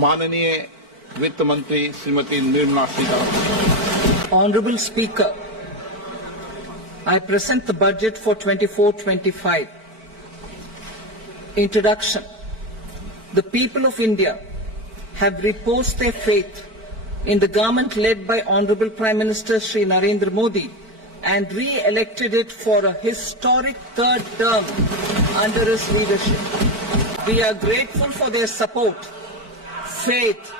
माननीय वित्त मंत्री Shrimati Nirmala Sitharaman. Honorable Speaker, I present the budget for 24-25. Introduction. The people of India have reposed their faith in the government led by Honorable Prime Minister Shri Narendra Modi and re-elected it for a historic third term under his leadership. We are grateful for their support, faith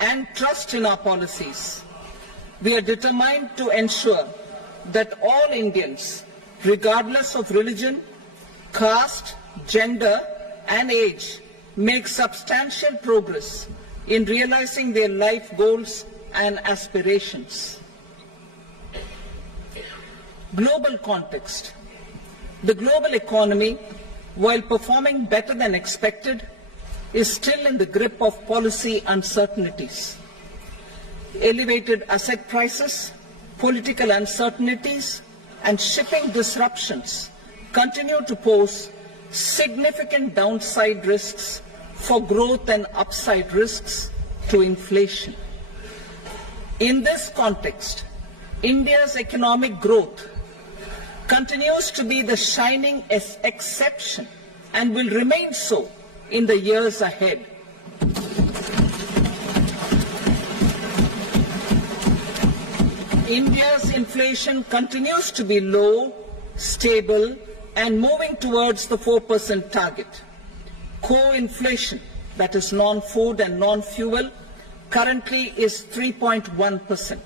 and trust in our policies. We are determined to ensure that all Indians, regardless of religion, caste, gender and age, make substantial progress in realizing their life goals and aspirations. Global context. The global economy, while performing better than expected, is still in the grip of policy uncertainties. Elevated asset prices, political uncertainties, and shipping disruptions continue to pose significant downside risks for growth and upside risks to inflation. In this context, India's economic growth continues to be the shining exception and will remain so in the years ahead. India's inflation continues to be low, stable, and moving towards the 4% target. Core inflation, that is non-food and non-fuel, currently is 3.1%.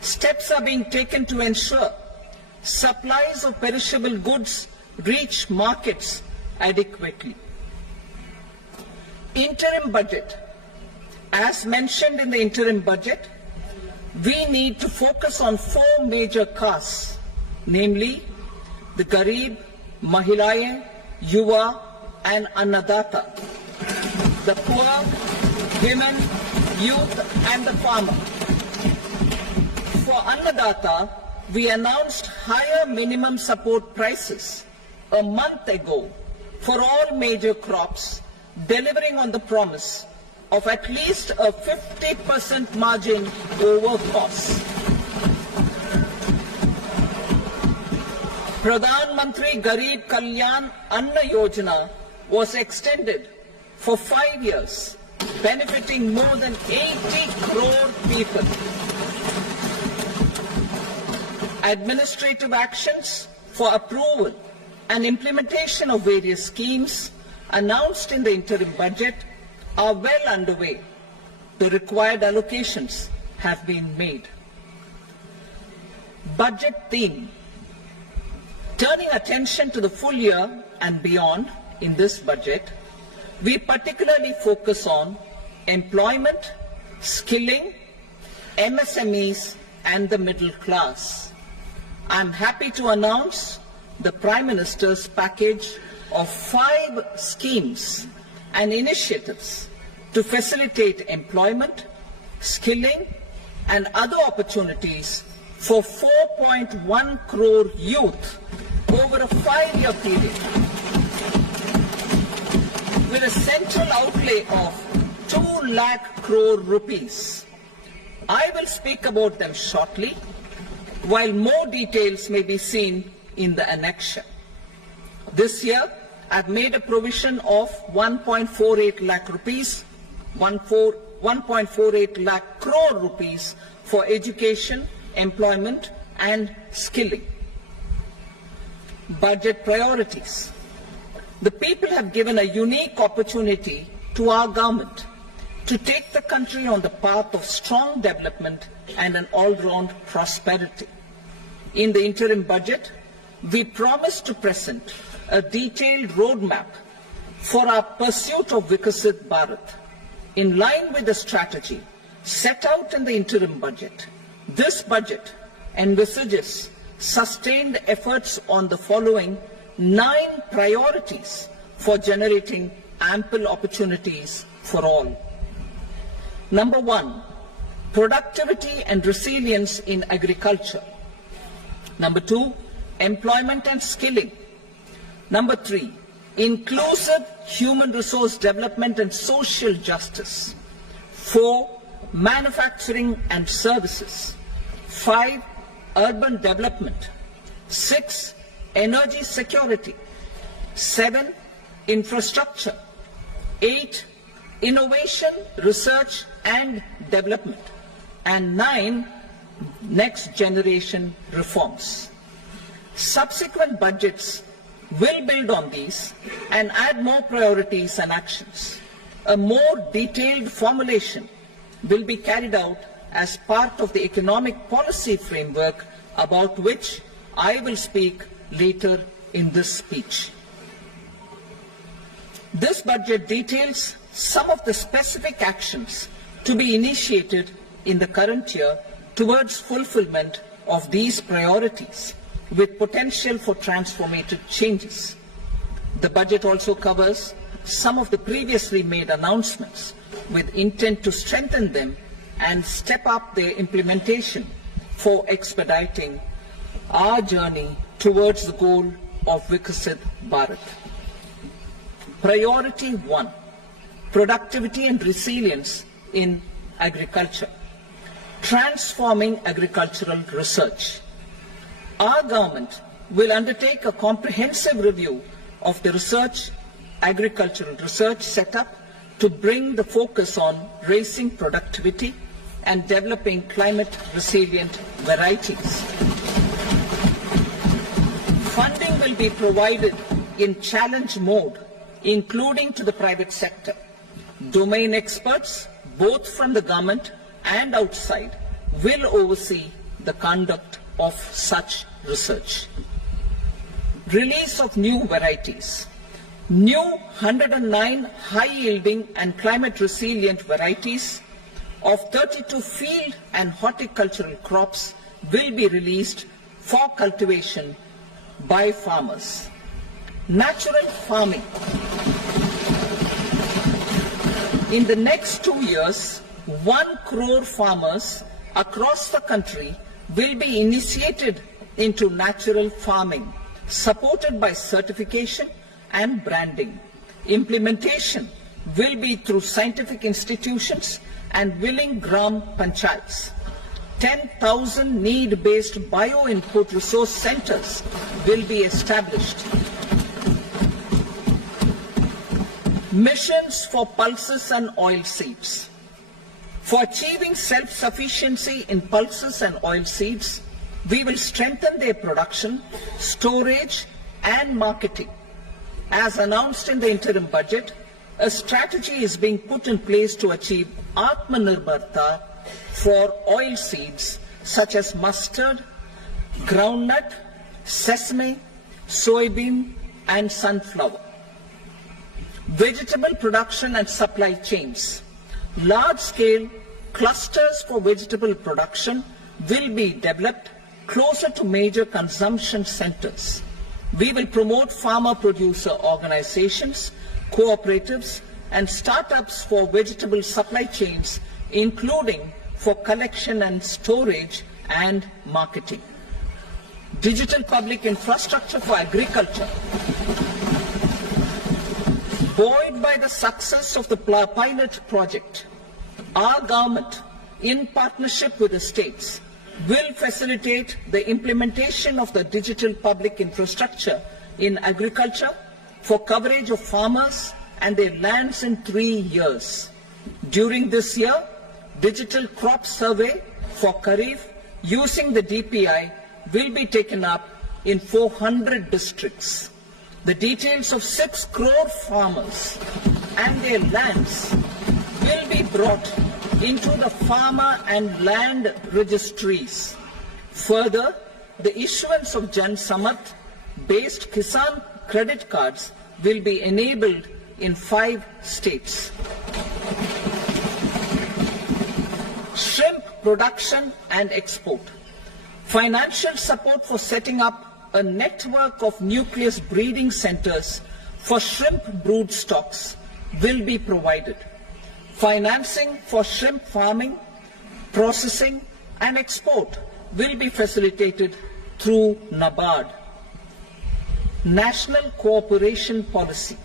Steps are being taken to ensure supplies of perishable goods reach markets adequately. Interim budget. As mentioned in the interim budget, we need to focus on four major castes, namely the Garib, Mahilaye, Yuva and Annadata, the poor, women, youth and the farmer. For Annadata, we announced higher minimum support prices a month ago for all major crops, delivering on the promise of at least a 50% margin over costs. Pradhan Mantri Garib Kalyan Anna Yojana was extended for 5 years, benefiting more than 80 crore people. Administrative actions for approval and implementation of various schemes announced in the interim budget are well underway. The required allocations have been made. Budget theme. Turning attention to the full year and beyond in this budget, we particularly focus on employment, skilling, MSMEs and the middle class. I am happy to announce the Prime Minister's package of 5 schemes and initiatives to facilitate employment, skilling and other opportunities for 4.1 crore youth over a 5-year period, with a central outlay of 2 lakh crore rupees. I will speak about them shortly, while more details may be seen in the annexure. This year, I have made a provision of 1.48 lakh rupees, 1.48 lakh crore rupees for education, employment and skilling. Budget priorities. The people have given a unique opportunity to our government to take the country on the path of strong development and an all-round prosperity. In the interim budget, we promise to present a detailed roadmap for our pursuit of Viksit Bharat. In line with the strategy set out in the interim budget, this budget envisages sustained efforts on the following 9 priorities for generating ample opportunities for all. Number 1, productivity and resilience in agriculture. Number 2, employment and skilling. Number 3, inclusive human resource development and social justice. 4. Manufacturing and services. 5. Urban development. 6. Energy security. 7. Infrastructure. 8. Innovation, research and development. And 9. Next generation reforms. Subsequent budgets will build on these and add more priorities and actions. A more detailed formulation will be carried out as part of the economic policy framework about which I will speak later in this speech. This budget details some of the specific actions to be initiated in the current year towards fulfillment of these priorities, with potential for transformative changes. The budget also covers some of the previously made announcements with intent to strengthen them and step up their implementation for expediting our journey towards the goal of Viksit Bharat. Priority 1, productivity and resilience in agriculture. Transforming agricultural research. Our government will undertake a comprehensive review of the agricultural research setup to bring the focus on raising productivity and developing climate-resilient varieties. Funding will be provided in challenge mode, including to the private sector. Domain experts, both from the government and outside, will oversee the conduct of such research. Release of new varieties. New 109 high-yielding and climate-resilient varieties of 32 field and horticultural crops will be released for cultivation by farmers. Natural farming. In the next 2 years, 1 crore farmers across the country will be initiated into natural farming, supported by certification and branding. Implementation will be through scientific institutions and willing gram panchayats. 10,000 need-based bio-input resource centers will be established. Missions for pulses and oilseeds. For achieving self-sufficiency in pulses and oilseeds, we will strengthen their production, storage and marketing. As announced in the interim budget, a strategy is being put in place to achieve Atmanirbharta for oilseeds such as mustard, groundnut, sesame, soybean and sunflower. Vegetable production and supply chains. Large-scale clusters for vegetable production will be developed closer to major consumption centers. We will promote farmer-producer organizations, cooperatives, and startups for vegetable supply chains, including for collection and storage and marketing. Digital public infrastructure for agriculture. Buoyed by the success of the pilot project, our government, in partnership with the states, will facilitate the implementation of the digital public infrastructure in agriculture for coverage of farmers and their lands in 3 years. During this year, digital crop survey for Kharif using the DPI will be taken up in 400 districts. The details of 6 crore farmers and their lands will be brought into the farmer and land registries. Further, the issuance of Jan Samarth based Kisan credit cards will be enabled in 5 states. Shrimp production and export. Financial support for setting up a network of nucleus breeding centers for shrimp brood stocks will be provided. Financing for shrimp farming, processing and export will be facilitated through NABARD. national cooperation policy.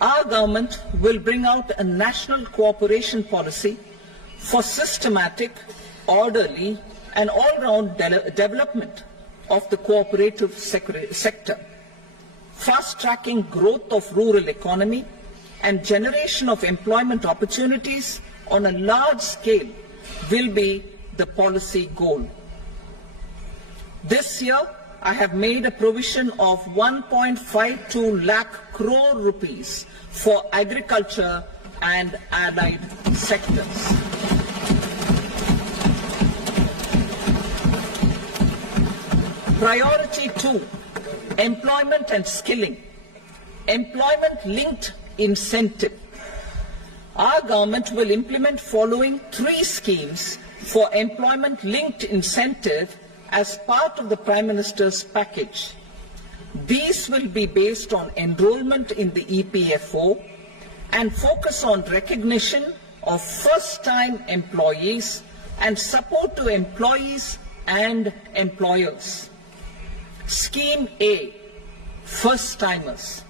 Our government will bring out a national cooperation policy for systematic, orderly and all-round development of the cooperative sector, fast-tracking growth of rural economy and generation of employment opportunities on a large scale will be the policy goal. This year, I have made a provision of 1.52 lakh crore rupees for agriculture and allied sectors. Priority 2, employment and skilling. Employment-linked incentive. Our government will implement following 3 schemes for employment-linked incentive as part of the Prime Minister's package. These will be based on enrollment in the EPFO and focus on recognition of first-time employees and support to employees and employers. Scheme A, first-timers.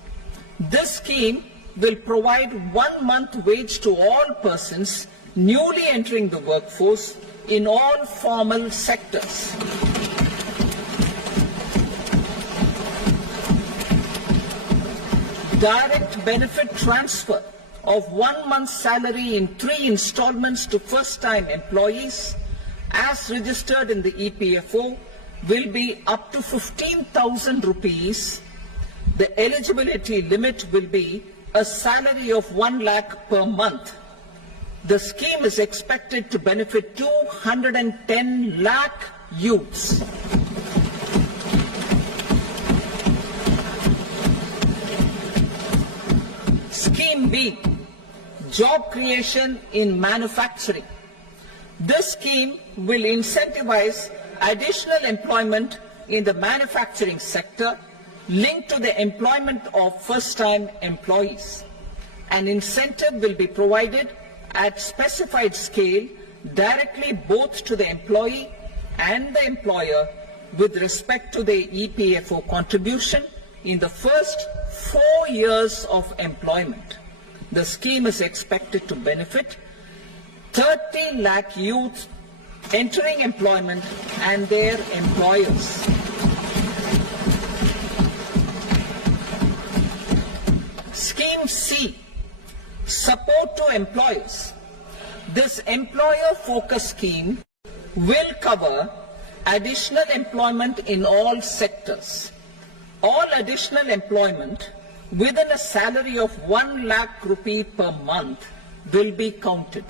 This scheme will provide 1 month wage to all persons newly entering the workforce in all formal sectors. Direct benefit transfer of 1 month's salary in 3 installments to first-time employees as registered in the EPFO will be up to 15,000 rupees. The eligibility limit will be a salary of 1 lakh per month. The scheme is expected to benefit 210 lakh youths. Scheme B, job creation in manufacturing. This scheme will incentivize additional employment in the manufacturing sector linked to the employment of first-time employees. An incentive will be provided at specified scale directly both to the employee and the employer with respect to the EPFO contribution in the first 4 years of employment. The scheme is expected to benefit 30 lakh youth entering employment and their employers. Scheme C, support to employers. This employer-focused scheme will cover additional employment in all sectors. All additional employment within a salary of 1 lakh rupee per month will be counted.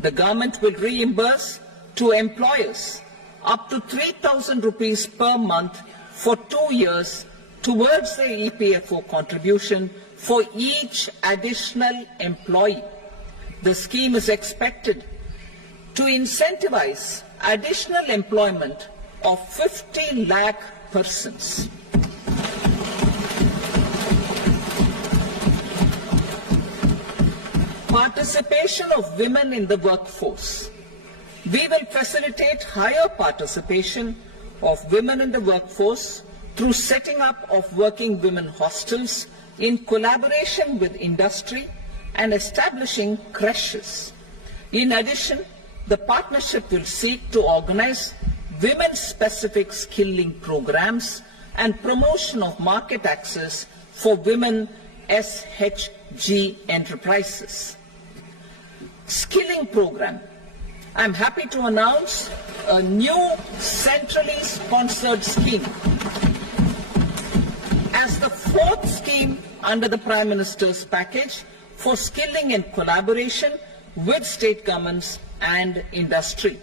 The government will reimburse to employers up to 3,000 rupees per month for 2 years towards the EPFO contribution for each additional employee. The scheme is expected to incentivize additional employment of 50 lakh persons. Participation of women in the workforce. We will facilitate higher participation of women in the workforce through setting up of working women hostels in collaboration with industry and establishing creches. In addition, the partnership will seek to organize women-specific skilling programs and promotion of market access for women SHG enterprises. Skilling program. I'm happy to announce a new centrally sponsored scheme as the 4th scheme under the Prime Minister's package for skilling in collaboration with state governments and industry.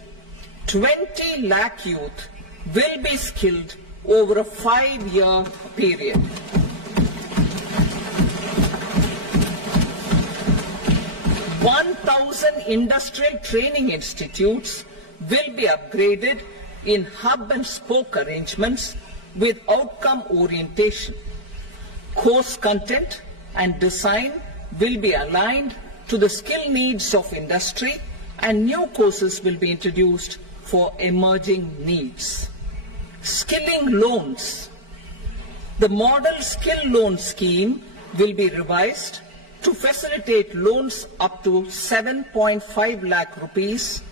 20 lakh youth will be skilled over a 5-year period. $1,000 industrial training institutes will be upgraded in hub and spoke arrangements with outcome orientation. Course content and design will be aligned to the skill needs of industry, and new courses will be introduced for emerging needs. Skilling loans. The model skill loan scheme will be revised to facilitate loans up to 7.5 lakh rupees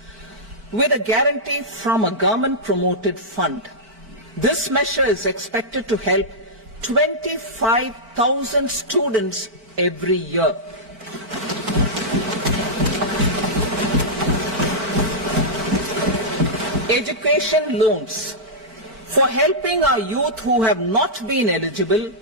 with a guarantee from a government-promoted fund. This measure is expected to help 25,000 students every year. Education loans for helping our youth who have not been eligible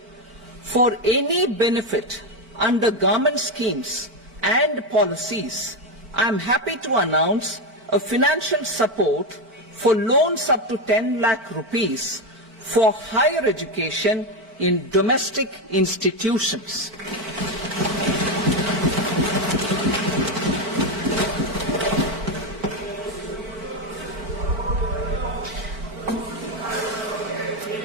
for any benefit under government schemes and policies. I am happy to announce a financial support for loans up to 10 lakh rupees for higher education in domestic institutions.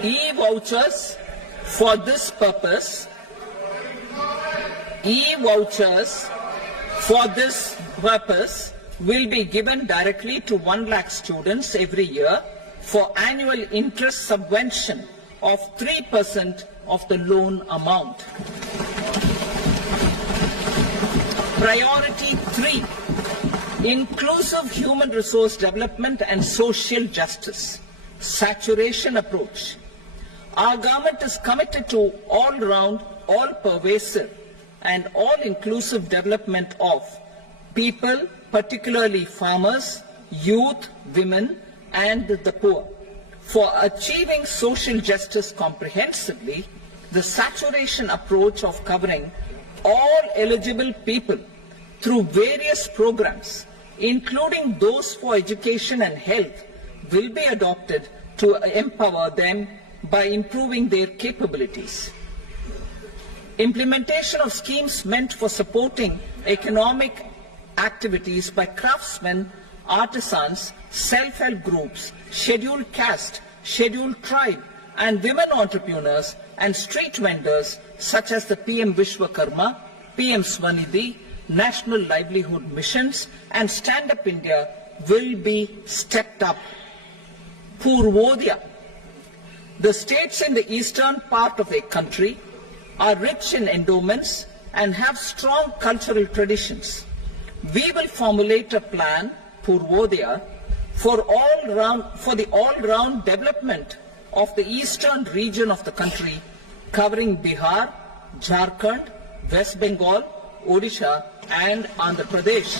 E-vouchers for this purpose. E-vouchers for this purpose will be given directly to 1 lakh students every year for annual interest subvention of 3% of the loan amount. Priority 3, inclusive human resource development and social justice, saturation approach. Our government is committed to all-round, all-pervasive and all-inclusive development of people, particularly farmers, youth, women and the poor. For achieving social justice comprehensively, the saturation approach of covering all eligible people through various programs, including those for education and health, will be adopted to empower them by improving their capabilities. Implementation of schemes meant for supporting economic activities by craftsmen, artisans, self-help groups, scheduled caste, scheduled tribe, and women entrepreneurs and street vendors such as the PM Vishwakarma, PM Swanidhi, National Livelihood Missions, and Stand Up India will be stepped up. Purvodaya. The states in the eastern part of the country are rich in endowments and have strong cultural traditions. We will formulate a plan, Purvodaya, for the all-round development of the eastern region of the country, covering Bihar, Jharkhand, West Bengal, Odisha, and Andhra Pradesh.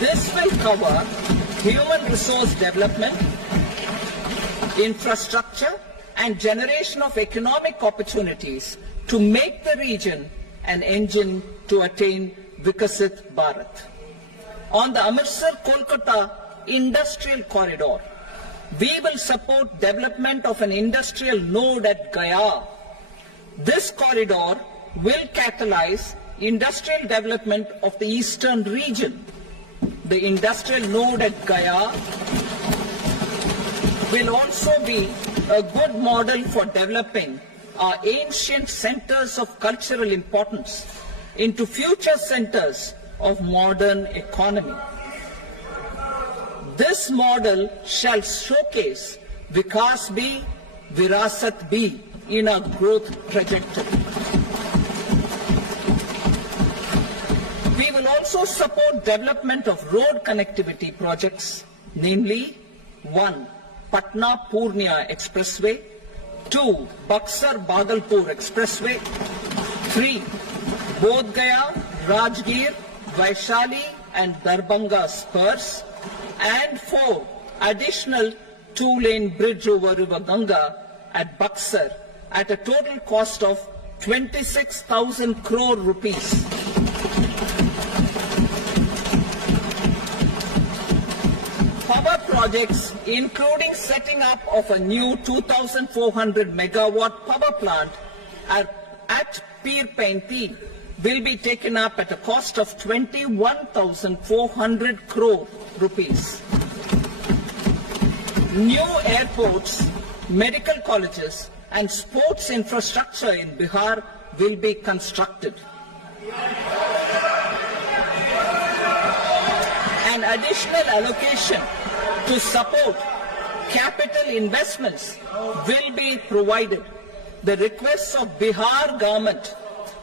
This will cover human resource development, infrastructure, and generation of economic opportunities to make the region an engine to attain Vikasit Bharat. On the Amritsar-Kolkata industrial corridor, we will support development of an industrial node at Gaya. This corridor will catalyze industrial development of the eastern region. The industrial node at Gaya will also be a good model for developing our ancient centers of cultural importance into future centers of modern economy. This model shall showcase Vikas B, Virasat B in our growth trajectory. We will also support development of road connectivity projects, namely 1. Patna-Purnia Expressway, 2. Buxar-Bhagalpur Expressway, 3. Bodh Gaya, Rajgir, Vaishali and Darbhanga spurs, and 4. Additional 2-lane bridge over River Ganga at Buxar at a total cost of 26,000 crore rupees. Power projects, including setting up of a new 2,400 megawatt power plant at Pir Painti, will be taken up at a cost of 21,400 crore rupees. New airports, medical colleges and sports infrastructure in Bihar will be constructed. An additional allocation to support capital investments will be provided. The requests of Bihar government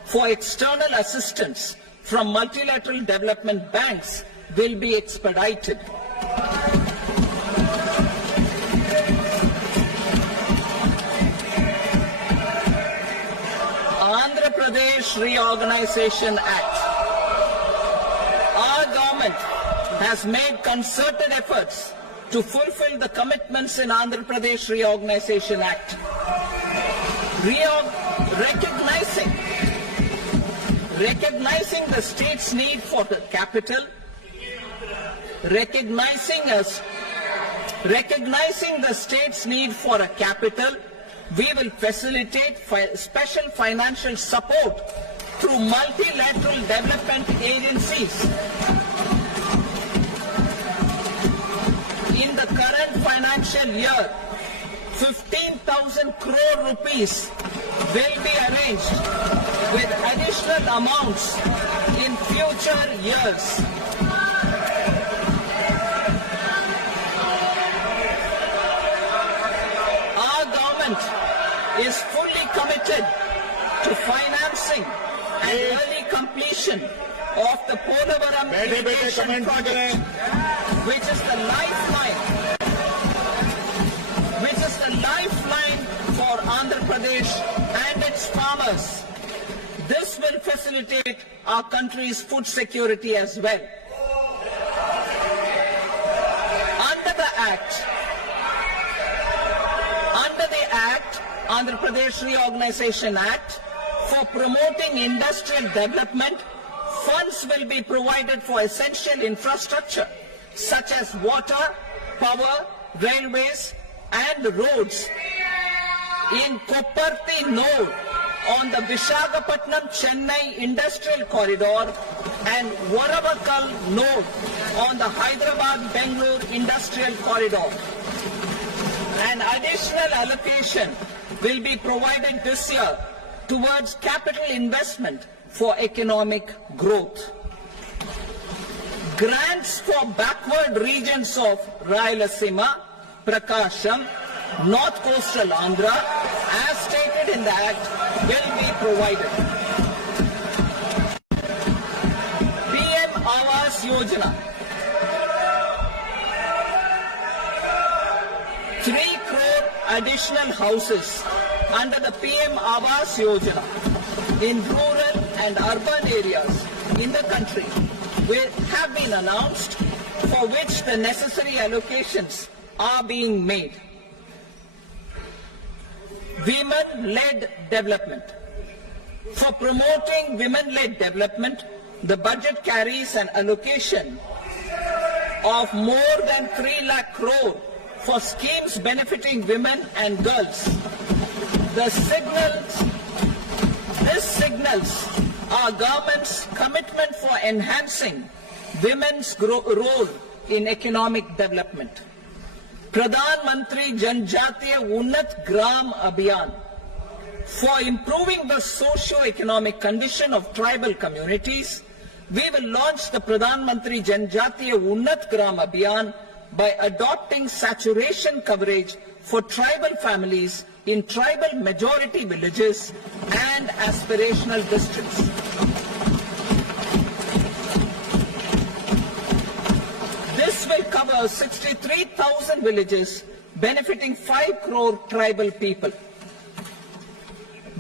for external assistance from multilateral development banks will be expedited. Andhra Pradesh Reorganization Act. Our government has made concerted efforts to fulfill the commitments in Andhra Pradesh Reorganization Act. Recognizing the state's need for the capital, recognizing the state's need for a capital, we will facilitate special financial support through multilateral development agencies. In the current financial year, 15,000 crore rupees will be arranged with additional amounts in future years. Our government is fully committed to financing and early completion of the Polavaram irrigation project, which is the lifeline for Andhra Pradesh and its farmers. This will facilitate our country's food security as well. Under the Act, Andhra Pradesh Reorganization Act, for promoting industrial development, funds will be provided for essential infrastructure such as water, power, railways and roads. In Kopparthi node on the Visakhapatnam-Chennai Industrial Corridor and Varavakal node on the Hyderabad-Bengaluru Industrial Corridor. An additional allocation will be provided this year towards capital investment for economic growth. Grants for backward regions of Rayalaseema, Prakasham, North Coastal Andhra, as stated in the Act, will be provided. PM Awas Yojana. 3 crore additional houses under the PM Awas Yojana in rural and urban areas in the country will have been announced, for which the necessary allocations are being made. Women-led development. For promoting women-led development, the budget carries an allocation of more than 3 lakh crore for schemes benefiting women and girls. This signals our government's commitment for enhancing women's role in economic development. Pradhan Mantri Janjatiya Unnat Gram Abhiyan. For improving the socio-economic condition of tribal communities, we will launch the Pradhan Mantri Janjatiya Unnat Gram Abhiyan by adopting saturation coverage for tribal families in tribal majority villages and aspirational districts. This will cover 63,000 villages, benefiting 5 crore tribal people.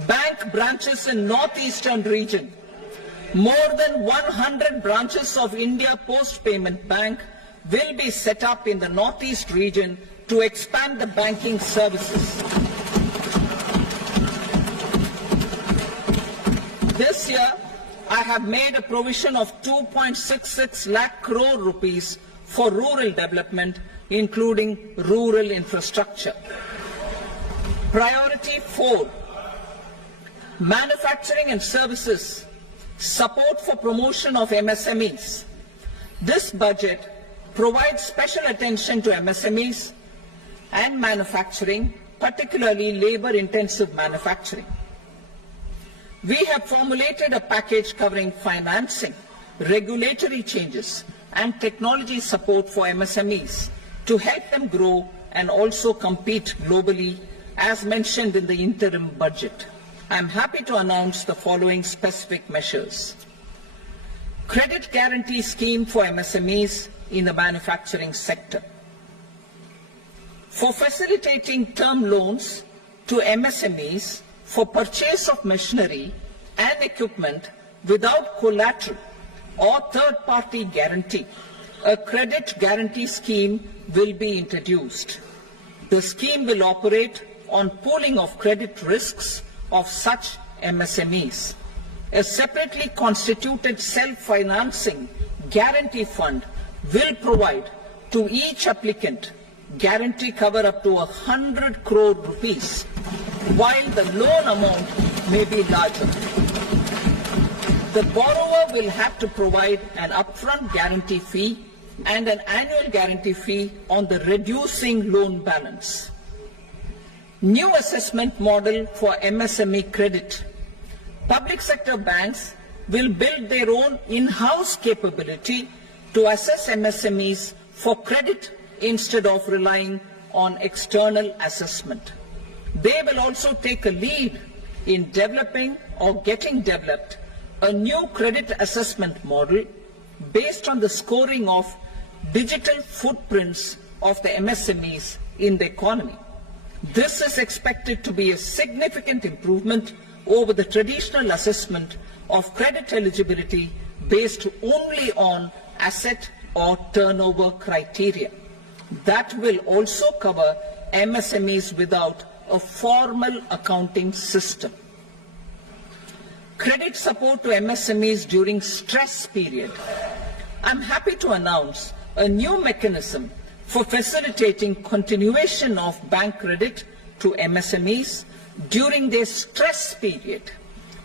Bank branches in northeastern region. More than 100 branches of India Post Payment Bank will be set up in the northeast region to expand the banking services. This year, I have made a provision of 2.66 lakh crore rupees for rural development, including rural infrastructure. Priority 4, manufacturing and services, support for promotion of MSMEs. This budget provides special attention to MSMEs and manufacturing, particularly labor-intensive manufacturing. We have formulated a package covering financing, regulatory changes, and technology support for MSMEs to help them grow and also compete globally, as mentioned in the interim budget. I am happy to announce the following specific measures. Credit guarantee scheme for MSMEs in the manufacturing sector. For facilitating term loans to MSMEs for purchase of machinery and equipment without collateral or third-party guarantee, a credit guarantee scheme will be introduced. The scheme will operate on pooling of credit risks of such MSMEs. A separately constituted self-financing guarantee fund will provide to each applicant guarantee cover up to 100 crore rupees, while the loan amount may be larger. The borrower will have to provide an upfront guarantee fee and an annual guarantee fee on the reducing loan balance. New assessment model for MSME credit. Public sector banks will build their own in-house capability to assess MSMEs for credit instead of relying on external assessment. They will also take a lead in developing or getting developed a new credit assessment model based on the scoring of digital footprints of the MSMEs in the economy. This is expected to be a significant improvement over the traditional assessment of credit eligibility based only on asset or turnover criteria. That will also cover MSMEs without a formal accounting system. Credit support to MSMEs during stress period. I'm happy to announce a new mechanism for facilitating continuation of bank credit to MSMEs during their stress period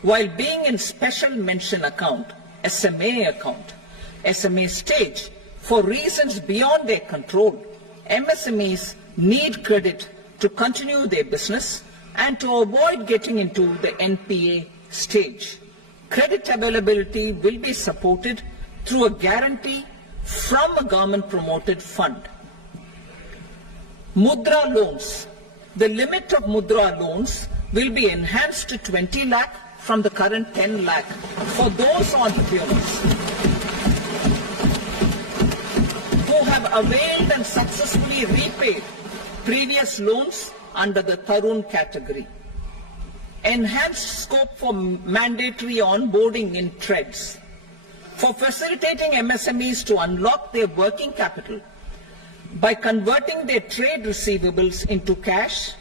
while being in special mention account, SMA stage, for reasons beyond their control. MSMEs need credit to continue their business and to avoid getting into the NPA stage. Credit availability will be supported through a guarantee from a government-promoted fund. Mudra loans. The limit of Mudra loans will be enhanced to 20 lakh from the current 10 lakh for those entrepreneurs who have availed and successfully repaid previous loans under the Tarun category. Enhanced scope for mandatory onboarding in TReDS. For facilitating MSMEs to unlock their working capital by converting their trade receivables into cash,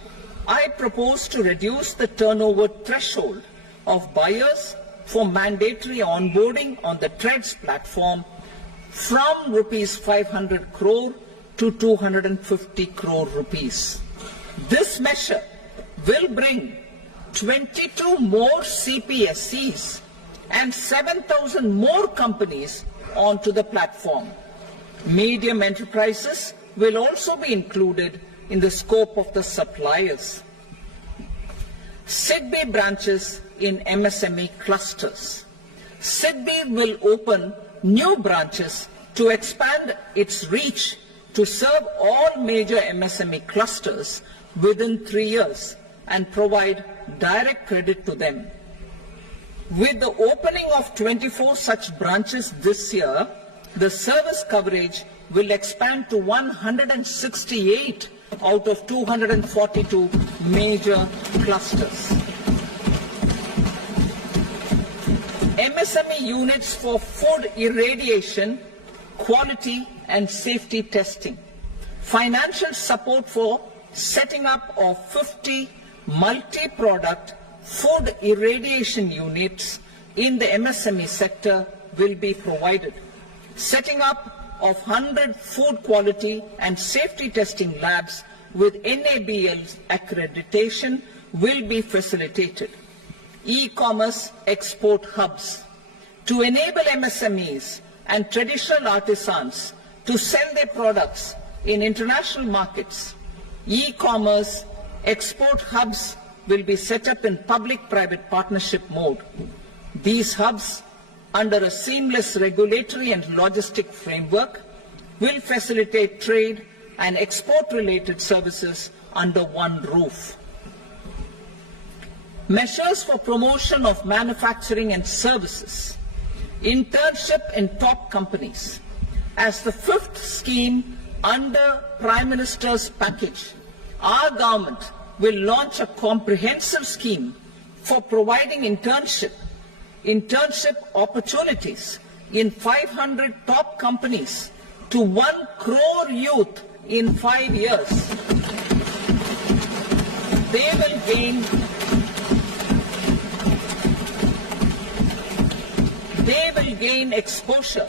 I propose to reduce the turnover threshold of buyers for mandatory onboarding on the TReDS platform from rupees 500 crore to 250 crore rupees. This measure will bring 22 more CPSCs and 7,000 more companies onto the platform. Medium enterprises will also be included in the scope of the suppliers. SIDBI branches in MSME clusters. SIDBI will open new branches to expand its reach to serve all major MSME clusters within 3 years and provide direct credit to them. With the opening of 24 such branches this year, the service coverage will expand to 168 out of 242 major clusters. MSME units for food irradiation, quality and safety testing. Financial support for setting up of 50 multi-product food irradiation units in the MSME sector will be provided. Setting up of 100 food quality and safety testing labs with NABL accreditation will be facilitated. E-commerce export hubs. To enable MSMEs and traditional artisans to sell their products in international markets, e-commerce export hubs will be set up in public-private partnership mode. These hubs, under a seamless regulatory and logistic framework, will facilitate trade and export-related services under one roof. Measures for promotion of manufacturing and services. Internship in top companies. As the fifth scheme under Prime Minister's package, our government will launch a comprehensive scheme for providing internship opportunities in 500 top companies to 1 crore youth in 5 years. They will gain exposure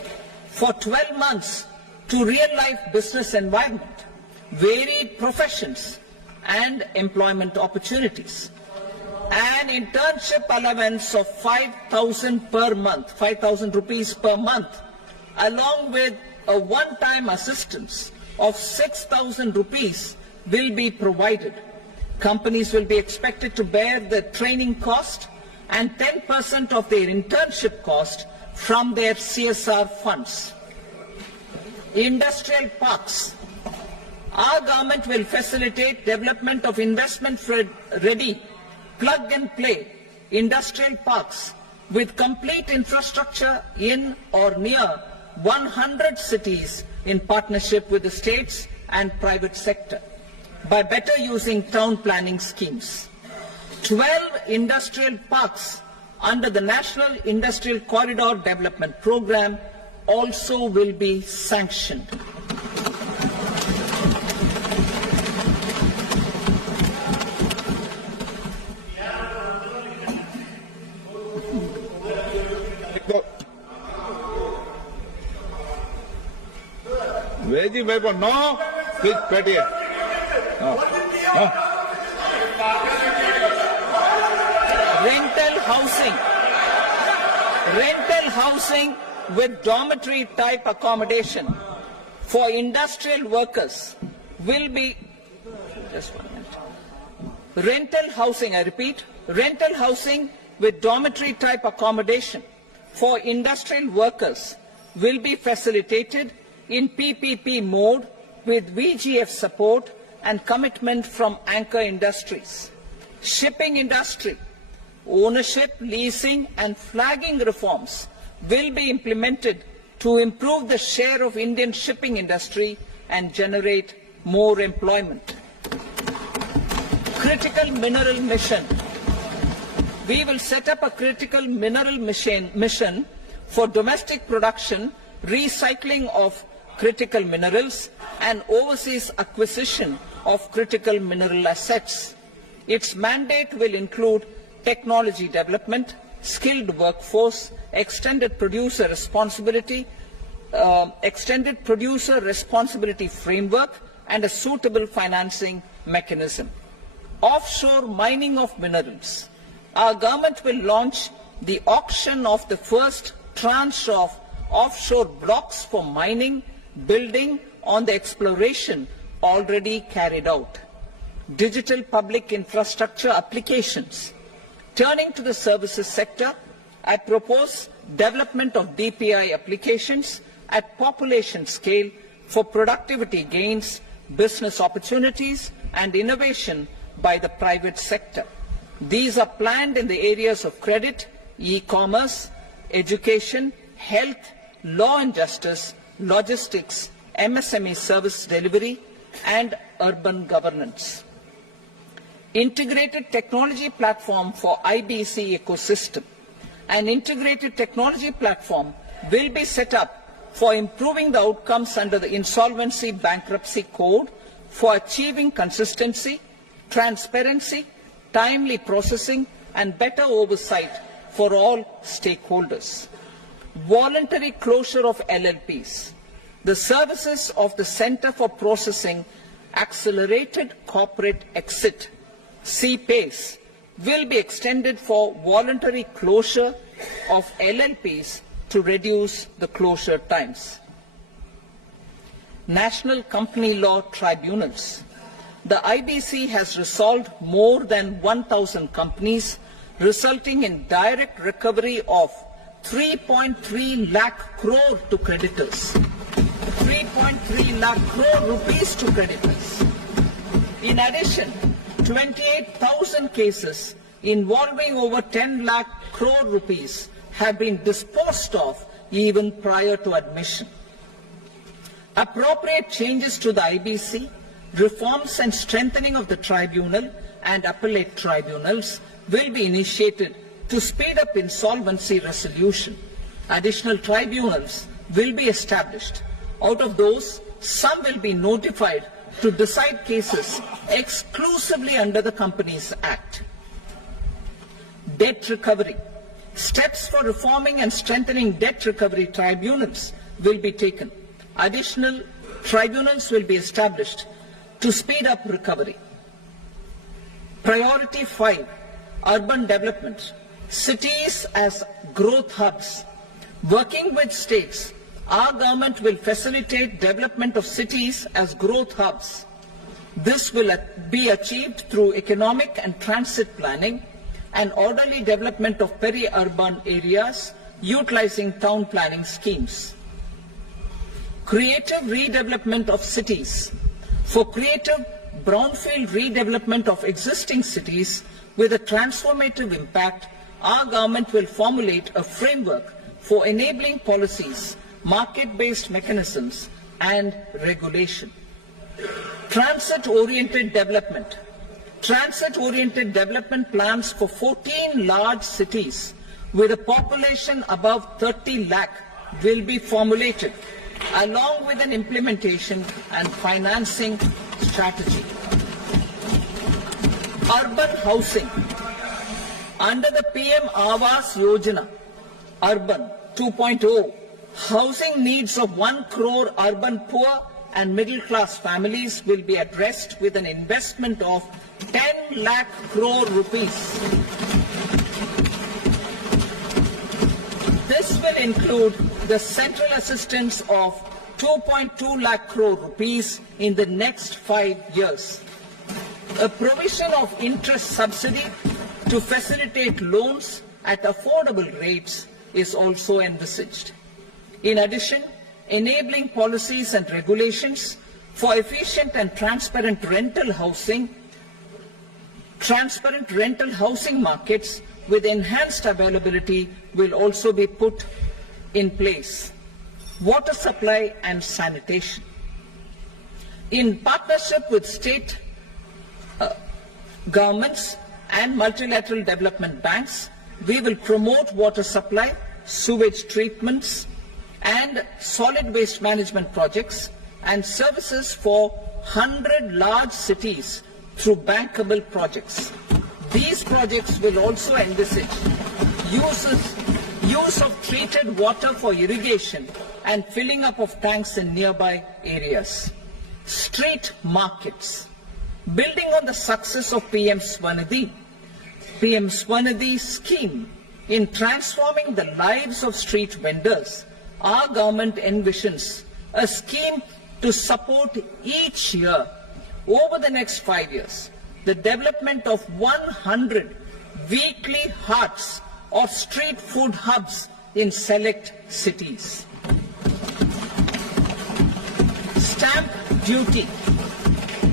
for 12 months to real-life business environment, varied professions, and employment opportunities. An internship allowance of 5,000 per month, 5,000 rupees per month, along with a one-time assistance of 6,000 rupees will be provided. Companies will be expected to bear the training cost and 10% of their internship cost from their CSR funds. Industrial parks. Our government will facilitate development of investment-ready, plug-and-play industrial parks with complete infrastructure in or near 100 cities in partnership with the states and private sector by better using town planning schemes. 12 industrial parks under the National Industrial Corridor Development Program also will be sanctioned. Veggie paper, no. Please, petty. Rental housing with dormitory type accommodation for industrial workers will be, just 1 minute. Rental housing, I repeat, rental housing with dormitory type accommodation for industrial workers will be facilitated in PPP mode with VGF support and commitment from anchor industries. Shipping industry, ownership, leasing and flagging reforms will be implemented to improve the share of Indian shipping industry and generate more employment. Critical mineral mission. We will set up a critical mineral mission for domestic production, recycling of critical minerals and overseas acquisition of critical mineral assets. Its mandate will include technology development, skilled workforce, extended producer responsibility framework and a suitable financing mechanism. Offshore mining of minerals. Our government will launch the auction of the first tranche of offshore blocks for mining, building on the exploration already carried out. Digital public infrastructure applications. Turning to the services sector, I propose development of DPI applications at population scale for productivity gains, business opportunities and innovation by the private sector. These are planned in the areas of credit, e-commerce, education, health, law and justice, logistics, MSME service delivery and urban governance. Integrated technology platform for IBC ecosystem. An integrated technology platform will be set up for improving the outcomes under the Insolvency Bankruptcy Code for achieving consistency, transparency, timely processing and better oversight for all stakeholders. Voluntary closure of LLPs. The services of the Centre for Processing Accelerated Corporate Exit, CPACE, will be extended for voluntary closure of LLPs to reduce the closure times. National Company Law Tribunals. The IBC has resolved more than 1,000 companies, resulting in direct recovery of 3.3 lakh crore to creditors. 3.3 lakh crore rupees to creditors. In addition, 28,000 cases involving over 10 lakh crore rupees have been disposed of even prior to admission. Appropriate changes to the IBC, reforms and strengthening of the tribunal and appellate tribunals will be initiated to speed up insolvency resolution. Additional tribunals will be established. Out of those, some will be notified to decide cases exclusively under the Companies Act. Debt recovery. Steps for reforming and strengthening debt recovery tribunals will be taken. Additional tribunals will be established to speed up recovery. Priority 5, urban development. Cities as growth hubs. Working with states, our government will facilitate development of cities as growth hubs. This will be achieved through economic and transit planning and orderly development of peri-urban areas utilizing town planning schemes. Creative redevelopment of cities. For creative brownfield redevelopment of existing cities with a transformative impact, our government will formulate a framework for enabling policies, market-based mechanisms and regulation. Transit-oriented development. Transit-oriented development plans for 14 large cities with a population above 30 lakh will be formulated, along with an implementation and financing strategy. Urban housing. Under the PM Awas Yojana, Urban 2.0, housing needs of 1 crore urban poor and middle-class families will be addressed with an investment of 10 lakh crore rupees. This will include the central assistance of 2.2 lakh crore rupees in the next 5 years. A provision of interest subsidy to facilitate loans at affordable rates is also envisaged. In addition, enabling policies and regulations for efficient and transparent rental housing markets with enhanced availability will also be put in place. Water supply and sanitation. In partnership with state governments and multilateral development banks, we will promote water supply, sewage treatments, and solid waste management projects and services for 100 large cities through bankable projects. These projects will also envisage use of treated water for irrigation and filling up of tanks in nearby areas. Street markets. Building on the success of PM Swanidhi scheme in transforming the lives of street vendors, our government envisions a scheme to support each year over the next 5 years the development of 100 weekly hearts or street food hubs in select cities. Stamp duty.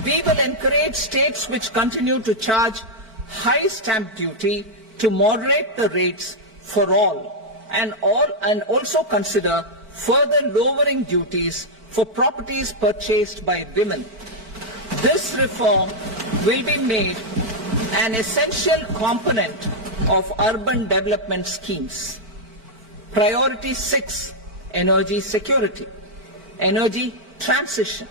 We will encourage states which continue to charge high stamp duty to moderate the rates for all and also consider further lowering duties for properties purchased by women. This reform will be made an essential component of urban development schemes. Priority 6, energy security, energy transition.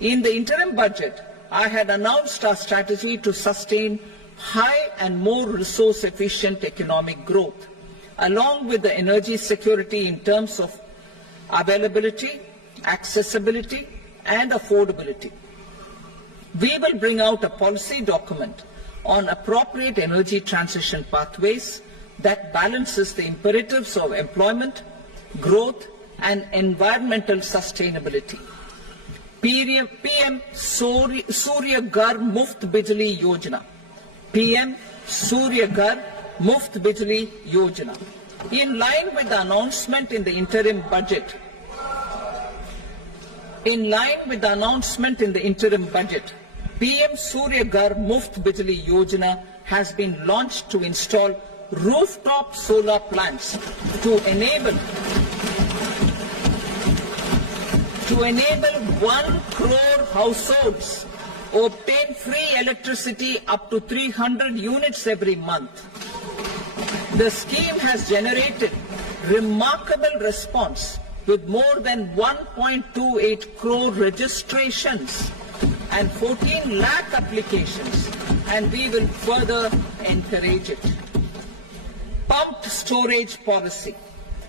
In the interim budget, I had announced our strategy to sustain high and more resource-efficient economic growth, along with the energy security in terms of availability, accessibility, and affordability. We will bring out a policy document on appropriate energy transition pathways that balances the imperatives of employment, growth, and environmental sustainability. PM Surya Ghar Muft Bijli Yojana. PM Surya Ghar Muft Bijli Yojana. In line with the announcement in the interim budget, In line with the announcement in the interim budget, PM Surya Ghar Muft Bijli Yojana has been launched to install rooftop solar plants to enable 1 crore households obtain free electricity up to 300 units every month. The scheme has generated remarkable response with more than 1.28 crore registrations and 14 lakh applications, and we will further encourage it. Pumped storage policy.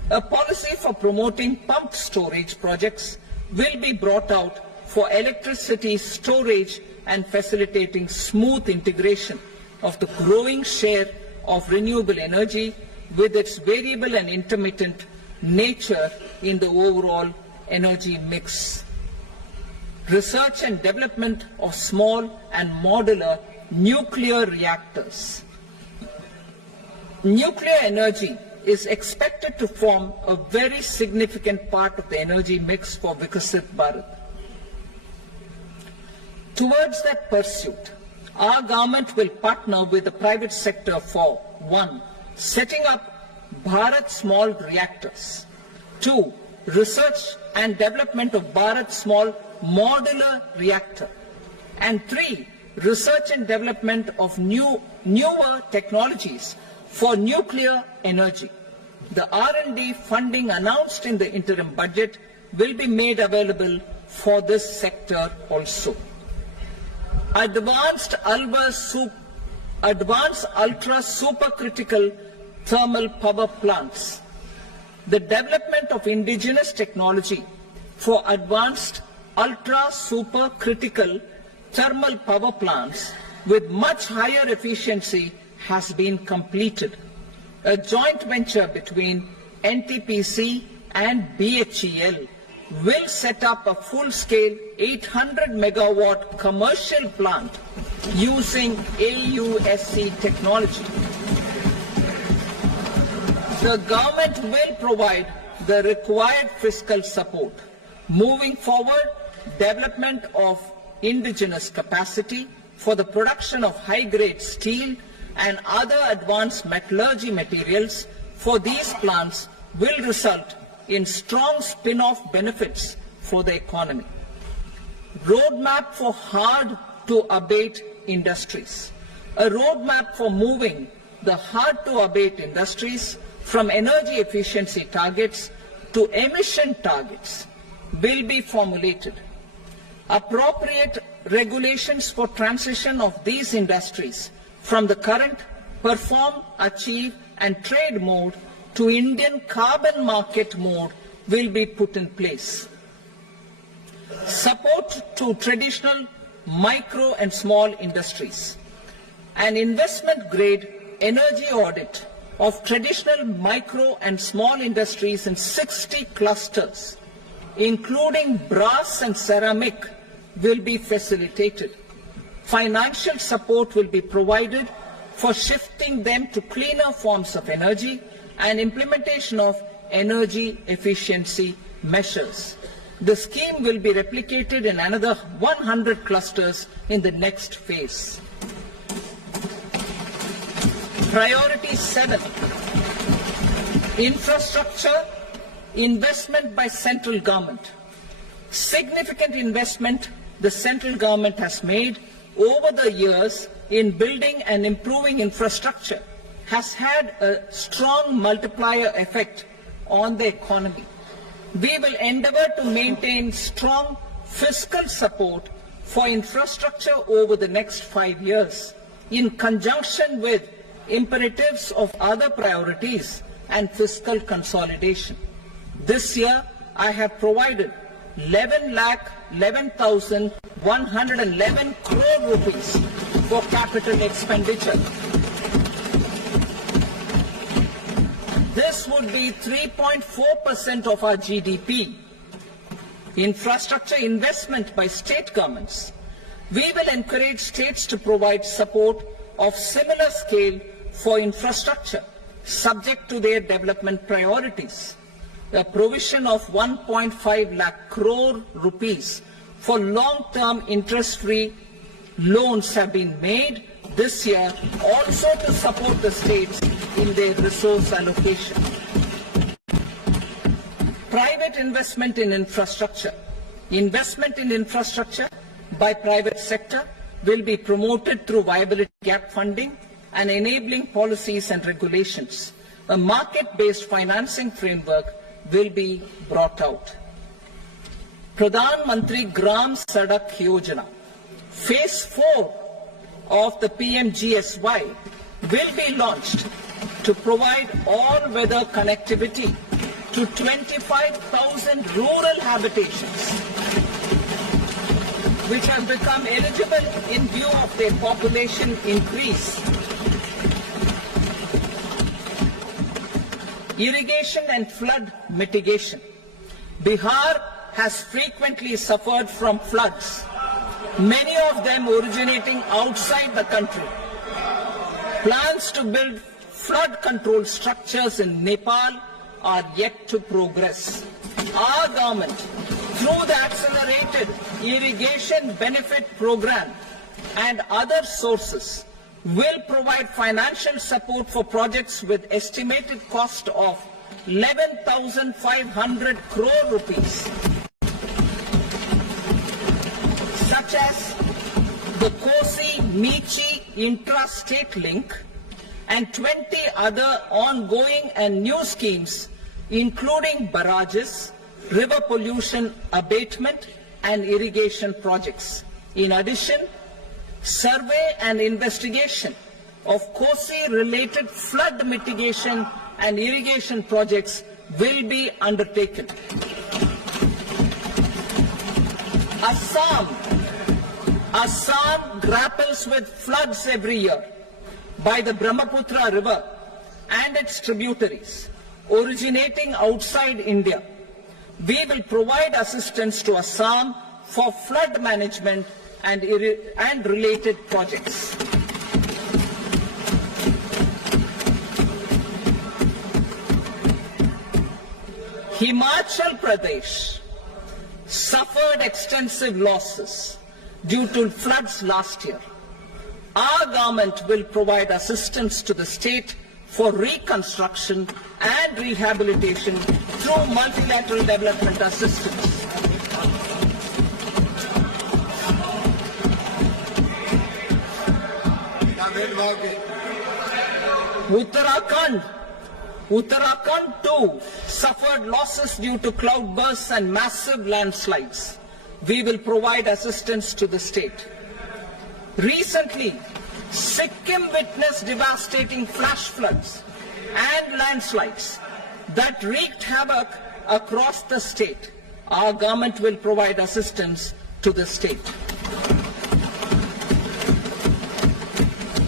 A policy for promoting pumped storage projects will be brought out for electricity storage and facilitating smooth integration of the growing share of renewable energy with its variable and intermittent nature in the overall energy mix. Research and development of small and modular nuclear reactors. Nuclear energy is expected to form a very significant part of the energy mix for Viksit Bharat. Towards that pursuit, our government will partner with the private sector for 1. Setting up Bharat Small Reactors, 2. Research and development of Bharat Small Modular Reactor, and 3. Research and development of newer technologies for nuclear energy. The R&D funding announced in the interim budget will be made available for this sector also. Advanced ultra supercritical thermal power plants. The development of indigenous technology for advanced ultra supercritical thermal power plants with much higher efficiency has been completed. A joint venture between NTPC and BHEL will set up a full-scale 800 megawatt commercial plant using AUSC technology. The government will provide the required fiscal support. Moving forward, development of indigenous capacity for the production of high-grade steel and other advanced metallurgy materials for these plants will result in strong spin-off benefits for the economy. Roadmap for hard-to-abate industries. A roadmap for moving the hard-to-abate industries from energy efficiency targets to emission targets will be formulated. Appropriate regulations for transition of these industries from the current perform, achieve and trade mode to Indian carbon market mode will be put in place. Support to traditional micro and small industries. An investment grade energy audit of traditional micro and small industries in 60 clusters, including brass and ceramic, will be facilitated. Financial support will be provided for shifting them to cleaner forms of energy and implementation of energy efficiency measures. The scheme will be replicated in another 100 clusters in the next phase. Priority 7, infrastructure investment by central government. Significant investment the central government has made over the years in building and improving infrastructure has had a strong multiplier effect on the economy. We will endeavour to maintain strong fiscal support for infrastructure over the next 5 years in conjunction with imperatives of other priorities and fiscal consolidation. This year, I have provided 11,11,111 crore rupees for capital expenditure. This would be 3.4% of our GDP. Infrastructure investment by state governments. We will encourage states to provide support of similar scale for infrastructure, subject to their development priorities. a provision of 1.5 lakh crore rupees for long-term interest-free loans have been made this year also to support the states in their resource allocation. Private investment in infrastructure. Investment in infrastructure by private sector will be promoted through viability gap funding and enabling policies and regulations. A market-based financing framework will be brought out. Pradhan Mantri Gram Sadak Yojana, Phase 4 of the PMGSY will be launched to provide all-weather connectivity to 25,000 rural habitations, which have become eligible in view of their population increase. Irrigation and flood mitigation. Bihar has frequently suffered from floods, many of them originating outside the country. Plans to build flood control structures in Nepal are yet to progress. Our government, through the Accelerated Irrigation Benefit Program and other sources, will provide financial support for projects with estimated cost of 11,500 crore rupees, such as the Kosi-Michi intra-state link and 20 other ongoing and new schemes, including barrages, river pollution abatement and irrigation projects. In addition, survey and investigation of Kosi-related flood mitigation and irrigation projects will be undertaken. Assam grapples with floods every year by the Brahmaputra River and its tributaries originating outside India. We will provide assistance to Assam for flood management and related projects. Himachal Pradesh suffered extensive losses due to floods last year. Our government will provide assistance to the state for reconstruction and rehabilitation through multilateral development assistance. Uttarakhand too suffered losses due to cloudbursts and massive landslides. We will provide assistance to the state. Recently, Sikkim witnessed devastating flash floods and landslides that wreaked havoc across the state. Our government will provide assistance to the state.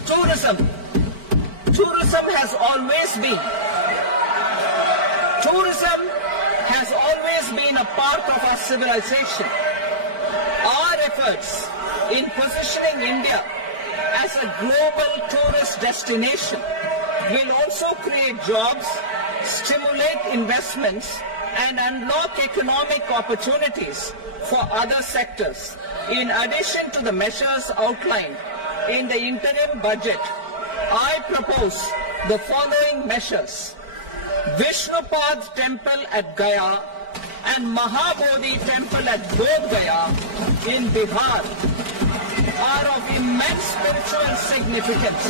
Tourism. Tourism has always been a part of our civilization. Our efforts in positioning India as a global tourist destination will also create jobs, stimulate investments, and unlock economic opportunities for other sectors. In addition to the measures outlined in the interim budget, I propose the following measures. Vishnupad Temple at Gaya and Mahabodhi Temple at Bodh Gaya in Bihar are of immense spiritual significance.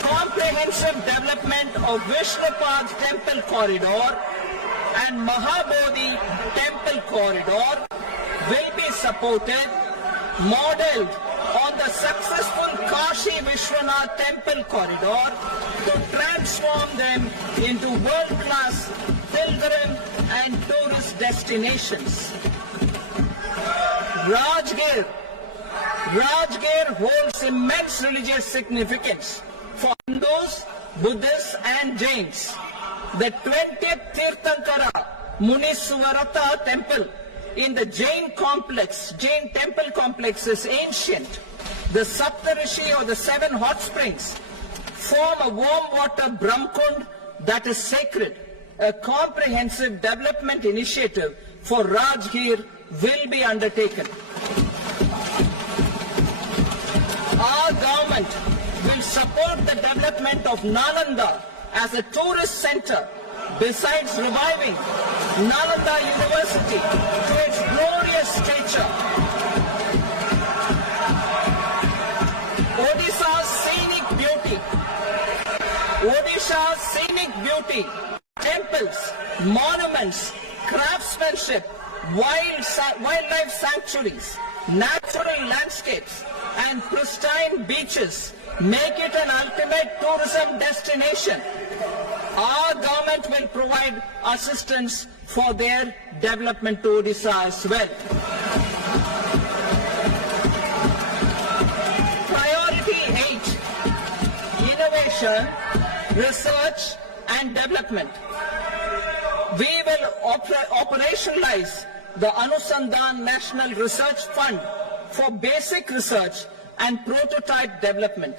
Comprehensive development of Vishnupad Temple Corridor and Mahabodhi Temple Corridor will be supported, modeled on the successful Kashi Vishwanath Temple Corridor to transform them into world-class pilgrim and tourist destinations. Rajgir holds immense religious significance for Hindus, Buddhists and Jains. The 20th Tirthankara Muniswarata Temple in the Jain temple complex is ancient. The Saptarishi or the 7 hot springs form a warm water Brahmkund that is sacred. a comprehensive development initiative for Rajgir will be undertaken. Our government will support the development of Nalanda as a tourist center, besides reviving Nalanda University to its glorious stature. Odisha's scenic beauty, temples, monuments, craftsmanship, wildlife sanctuaries, natural landscapes, and pristine beaches make it an ultimate tourism destination. Our government will provide assistance for their development to Odisha as well. Priority 8, innovation, research and development. We will operationalize the Anusandhan National Research Fund for basic research and prototype development.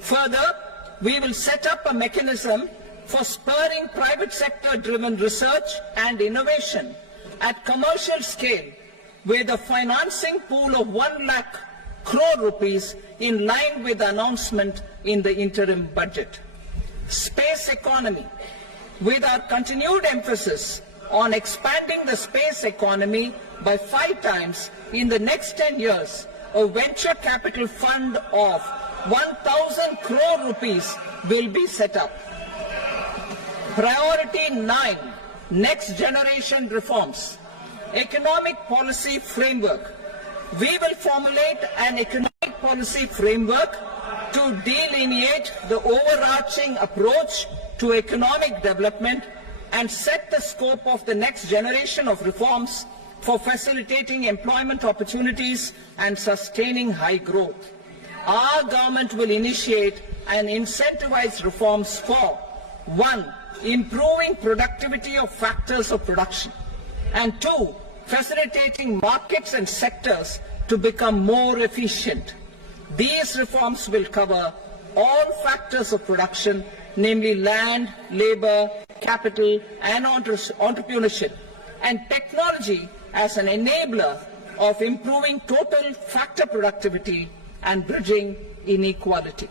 Further, we will set up a mechanism for spurring private sector driven research and innovation at commercial scale with a financing pool of 1 lakh crore rupees in line with the announcement in the interim budget. Space economy. With our continued emphasis on expanding the space economy by 5 times in the next 10 years, a venture capital fund of 1,000 crore rupees will be set up. Priority 9, next generation reforms. Economic policy framework. We will formulate an economic policy framework to delineate the overarching approach to economic development and set the scope of the next generation of reforms for facilitating employment opportunities and sustaining high growth. Our government will initiate and incentivize reforms for 1. Improving productivity of factors of production, and 2. Facilitating markets and sectors to become more efficient. These reforms will cover all factors of production, namely land, labor, capital, and entrepreneurship, and technology as an enabler of improving total factor productivity and bridging inequality.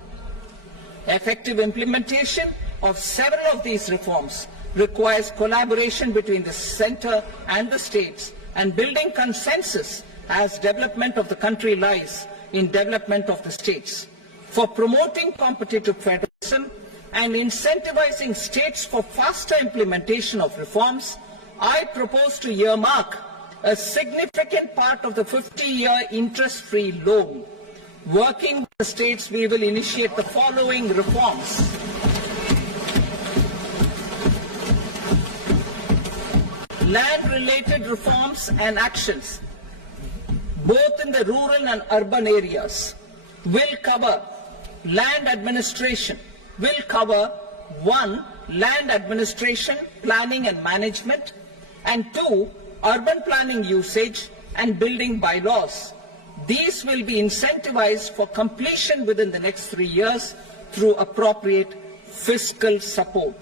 Effective implementation of several of these reforms requires collaboration between the centre and the states and building consensus as development of the country lies in development of the states. For promoting competitive federalism and incentivizing states for faster implementation of reforms, I propose to earmark a significant part of the 50-year interest-free loan. Working with the states, we will initiate the following reforms. Land-related reforms and actions, both in the rural and urban areas, will cover land administration, will cover 1. Land administration, planning and management, and 2. Urban planning usage and building bylaws. These will be incentivized for completion within the next 3 years through appropriate fiscal support.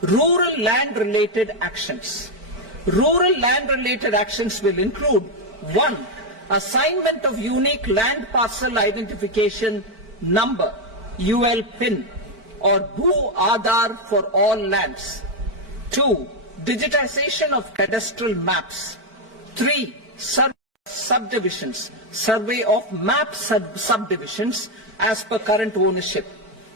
Rural land-related actions. Rural land-related actions will include 1. Assignment of unique land parcel identification number, UL PIN, or Bhu Aadhaar for all lands. 2. Digitization of cadastral maps. 3. Subdivisions, survey of map subdivisions as per current ownership.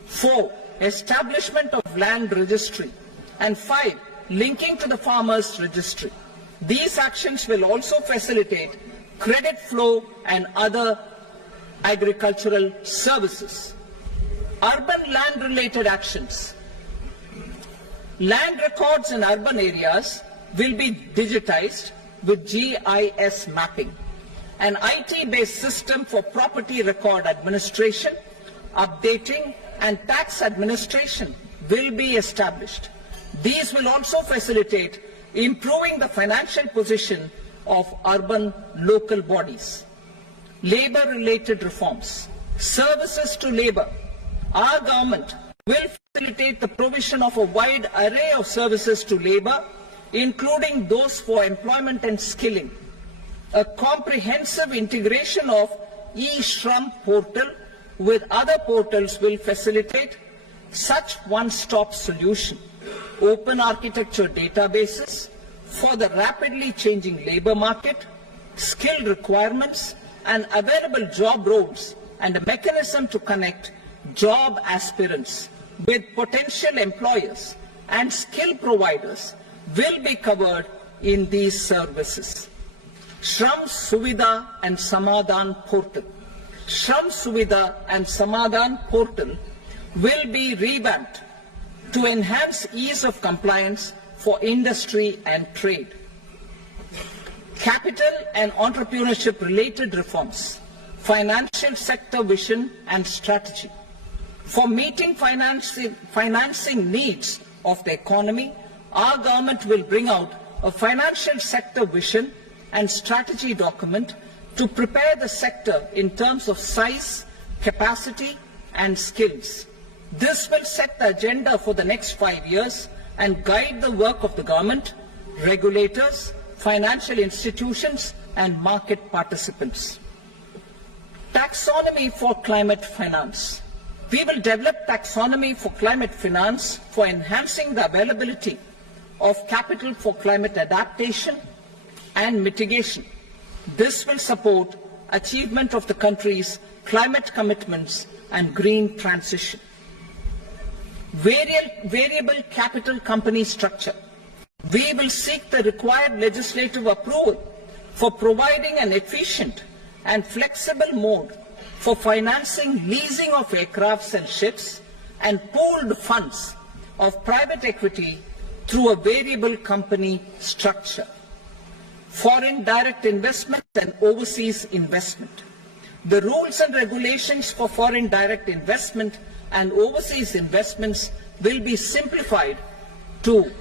4. Establishment of land registry. And 5. Linking to the farmers registry. These actions will also facilitate credit flow and other agricultural services. Urban land related actions. Land records in urban areas will be digitized with GIS mapping. An IT-based system for property record administration, updating and tax administration will be established. These will also facilitate improving the financial position of urban local bodies. Labor-related reforms. Services to labor. Our government will facilitate the provision of a wide array of services to labour, including those for employment and skilling. A comprehensive integration of eShram portal with other portals will facilitate such one-stop solution. Open architecture databases for the rapidly changing labour market, skill requirements and available job roles, and a mechanism to connect job aspirants with potential employers and skill providers will be covered in these services. Shram Suvidha and Samadhan portal. Shram Suvidha and Samadhan portal will be revamped to enhance ease of compliance for industry and trade. Capital and entrepreneurship related reforms, financial sector vision and strategy. For meeting financing needs of the economy, our government will bring out a financial sector vision and strategy document to prepare the sector in terms of size, capacity and skills. This will set the agenda for the next 5 years and guide the work of the government, regulators, financial institutions and market participants. Taxonomy for climate finance. We will develop taxonomy for climate finance for enhancing the availability of capital for climate adaptation and mitigation. This will support achievement of the country's climate commitments and green transition. Variable capital company structure. We will seek the required legislative approval for providing an efficient and flexible mode for financing leasing of aircrafts and ships and pooled funds of private equity through a variable company structure. Foreign direct investment and overseas investment. The rules and regulations for foreign direct investment and overseas investments will be simplified to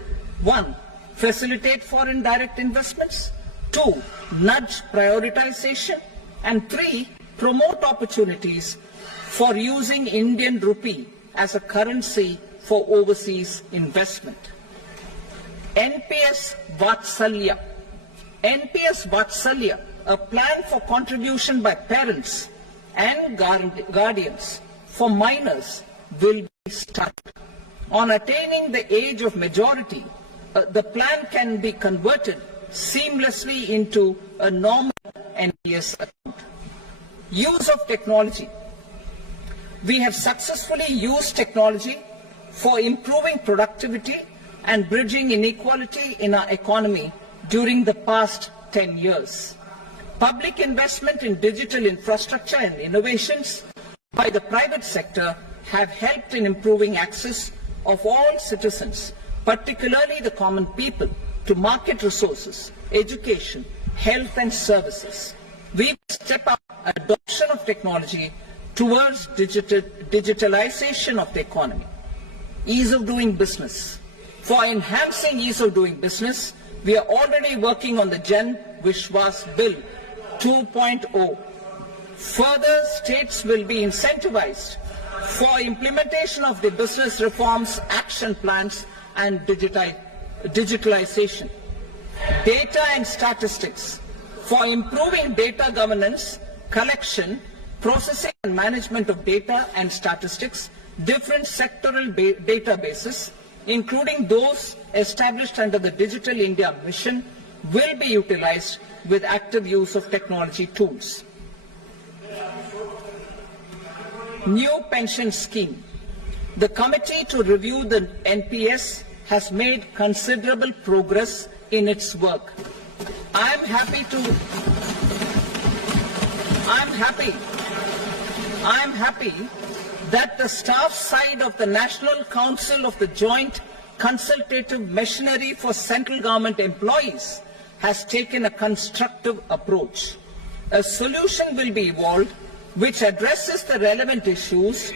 1. Facilitate foreign direct investments, 2. Nudge prioritization, and 3. Promote opportunities for using Indian rupee as a currency for overseas investment. NPS Vatsalya. NPS Vatsalya, a plan for contribution by parents and guardians for minors, will be started. On attaining the age of majority, the plan can be converted seamlessly into a normal NPS account. Use of technology. We have successfully used technology for improving productivity and bridging inequality in our economy during the past 10 years. Public investment in digital infrastructure and innovations by the private sector have helped in improving access of all citizens, particularly the common people, to market resources, education, health and services. We will step up adoption of technology towards digitalization of the economy. Ease of doing business. For enhancing ease of doing business, we are already working on the Jan Vishwas Bill 2.0. Further, states will be incentivized for implementation of the business reforms, action plans and digitalization. Data and statistics. For improving data governance, collection, processing and management of data and statistics, different sectoral databases, including those established under the Digital India Mission, will be utilized with active use of technology tools. New pension scheme. The committee to review the NPS has made considerable progress in its work. I'm happy that the staff side of the National Council of the Joint Consultative Machinery for Central Government Employees has taken a constructive approach. A solution will be evolved which addresses the relevant issues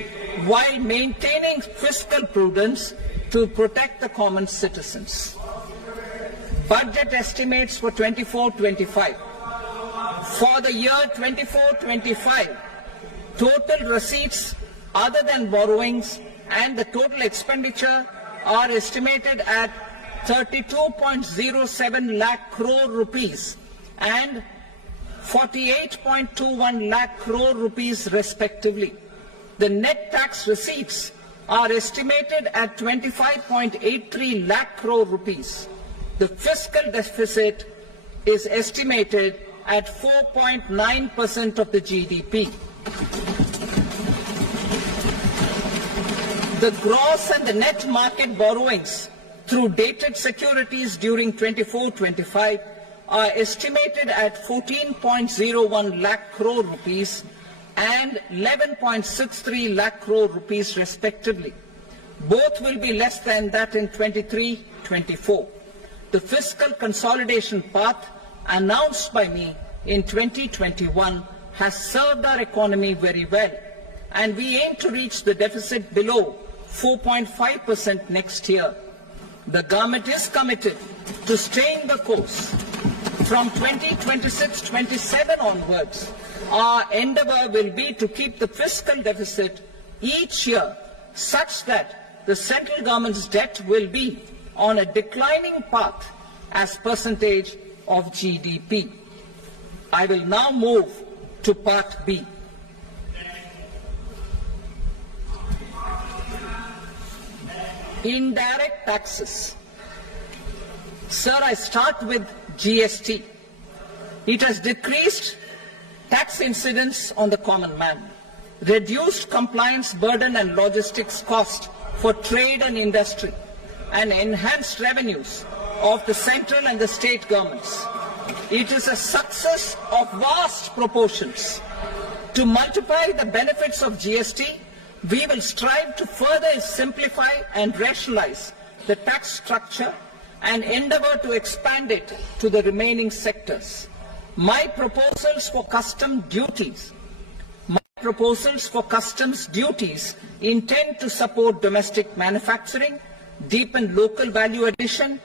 while maintaining fiscal prudence to protect the common citizens. Budget estimates for 24-25. For the year 24-25, total receipts other than borrowings and the total expenditure are estimated at 32.07 lakh crore rupees and 48.21 lakh crore rupees respectively. The net tax receipts are estimated at 25.83 lakh crore rupees. The fiscal deficit is estimated at 4.9% of the GDP. The gross and the net market borrowings through dated securities during 24-25 are estimated at 14.01 lakh crore rupees and 11.63 lakh crore rupees respectively. Both will be less than that in 23-24. The fiscal consolidation path announced by me in 2021 has served our economy very well, and we aim to reach the deficit below 4.5% next year. The government is committed to staying the course. From 2026-27 onwards, our endeavour will be to keep the fiscal deficit each year such that the central government's debt will be on a declining path as percentage of GDP. I will now move to Part B. Indirect taxes. Sir, I start with GST. It has decreased tax incidence on the common man, reduced compliance burden and logistics cost for trade and industry, and enhanced revenues of the central and the state governments. It is a success of vast proportions. To multiply the benefits of GST, we will strive to further simplify and rationalize the tax structure and endeavour to expand it to the remaining sectors. My proposals for customs duties intend to support domestic manufacturing, deepen local value addition,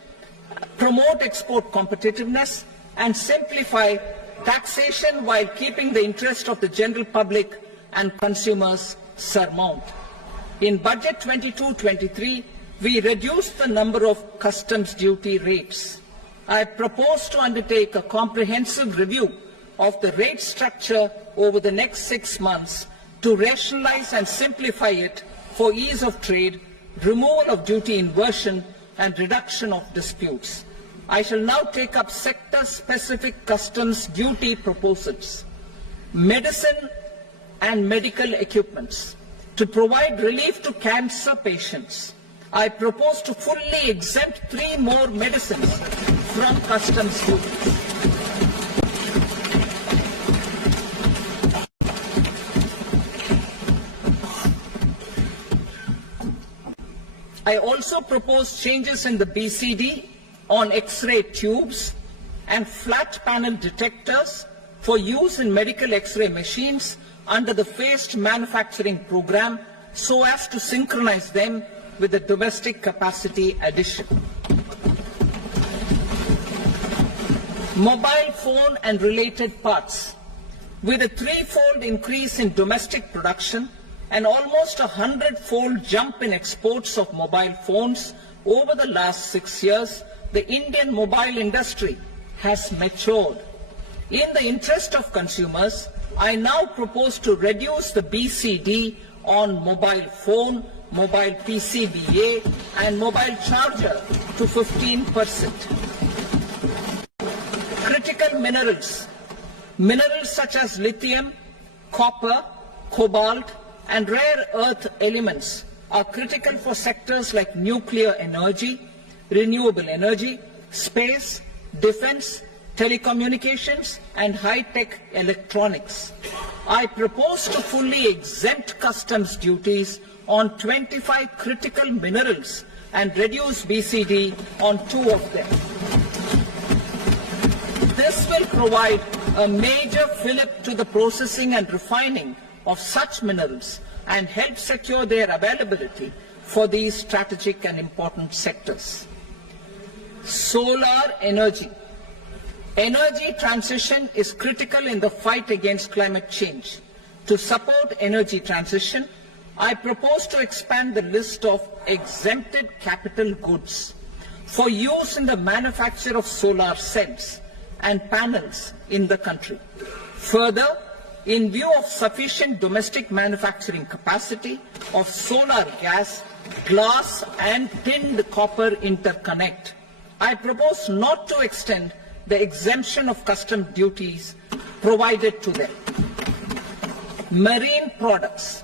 promote export competitiveness, and simplify taxation while keeping the interest of the general public and consumers surmount. In Budget 22-23, we reduced the number of customs duty rates. I propose to undertake a comprehensive review of the rate structure over the next 6 months to rationalize and simplify it for ease of trade, removal of duty inversion, and reduction of disputes. I shall now take up sector-specific customs duty proposals. Medicine and medical equipments. To provide relief to cancer patients, I propose to fully exempt 3 more medicines from customs duties. I also propose changes in the BCD on X-ray tubes and flat panel detectors for use in medical X-ray machines under the phased manufacturing program so as to synchronize them with the domestic capacity addition. Mobile phone and related parts. With a 3-fold increase in domestic production and almost a 100-fold jump in exports of mobile phones over the last 6 years, the Indian mobile industry has matured. In the interest of consumers, I now propose to reduce the BCD on mobile phone, mobile PCBA, and mobile charger to 15%. Critical minerals. Minerals such as lithium, copper, cobalt, and rare earth elements are critical for sectors like nuclear energy, renewable energy, space, defense, telecommunications, and high-tech electronics. I propose to fully exempt customs duties on 25 critical minerals and reduce BCD on 2 of them. This will provide a major fillip to the processing and refining of such minerals and help secure their availability for these strategic and important sectors. Solar energy. Energy transition is critical in the fight against climate change. To support energy transition, I propose to expand the list of exempted capital goods for use in the manufacture of solar cells and panels in the country. Further, in view of sufficient domestic manufacturing capacity of solar gas, glass and tinned copper interconnect, I propose not to extend the exemption of custom duties provided to them. Marine products.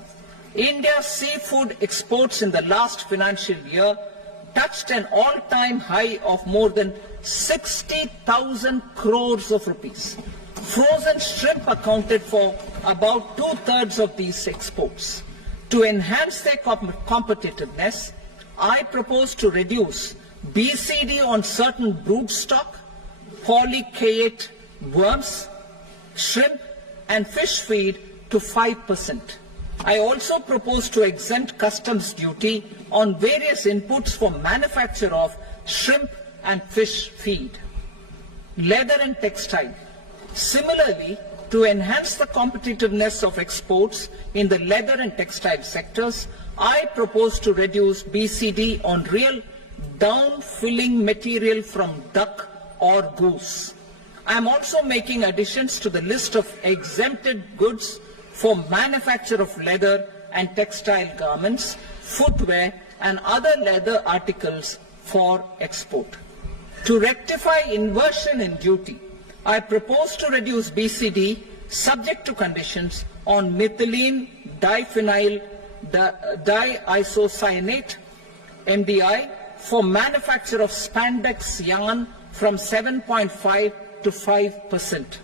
India's seafood exports in the last financial year touched an all-time high of more than 60,000 crores of rupees. Frozen shrimp accounted for about 2/3 of these exports. To enhance their competitiveness, I propose to reduce BCD on certain broodstock, polychaete worms, shrimp and fish feed to 5%. I also propose to exempt customs duty on various inputs for manufacture of shrimp and fish feed. Leather and textile. Similarly, to enhance the competitiveness of exports in the leather and textile sectors, I propose to reduce BCD on real down-filling material from duck or goose. I am also making additions to the list of exempted goods for manufacture of leather and textile garments, footwear and other leather articles for export. To rectify inversion in duty, I propose to reduce BCD subject to conditions on methylene diphenyl diisocyanate MDI for manufacture of spandex yarn from 7.5 to 5%.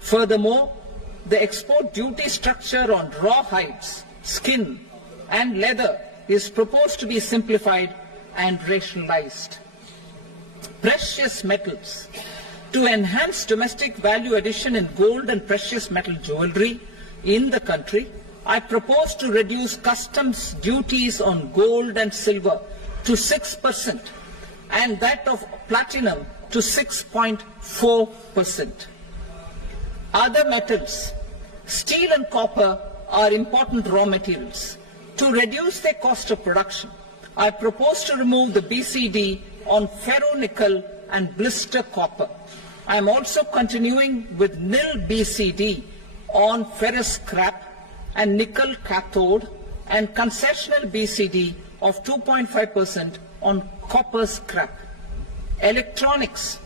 Furthermore, the export duty structure on raw hides, skin and leather is proposed to be simplified and rationalized. Precious metals. To enhance domestic value addition in gold and precious metal jewelry in the country, I propose to reduce customs duties on gold and silver to 6% and that of platinum to 6.4%. Other metals. Steel and copper are important raw materials. To reduce their cost of production, I propose to remove the BCD on ferronickel and blister copper. I am also continuing with nil BCD on ferrous scrap and nickel cathode and concessional BCD of 2.5% on copper scrap. Electronics.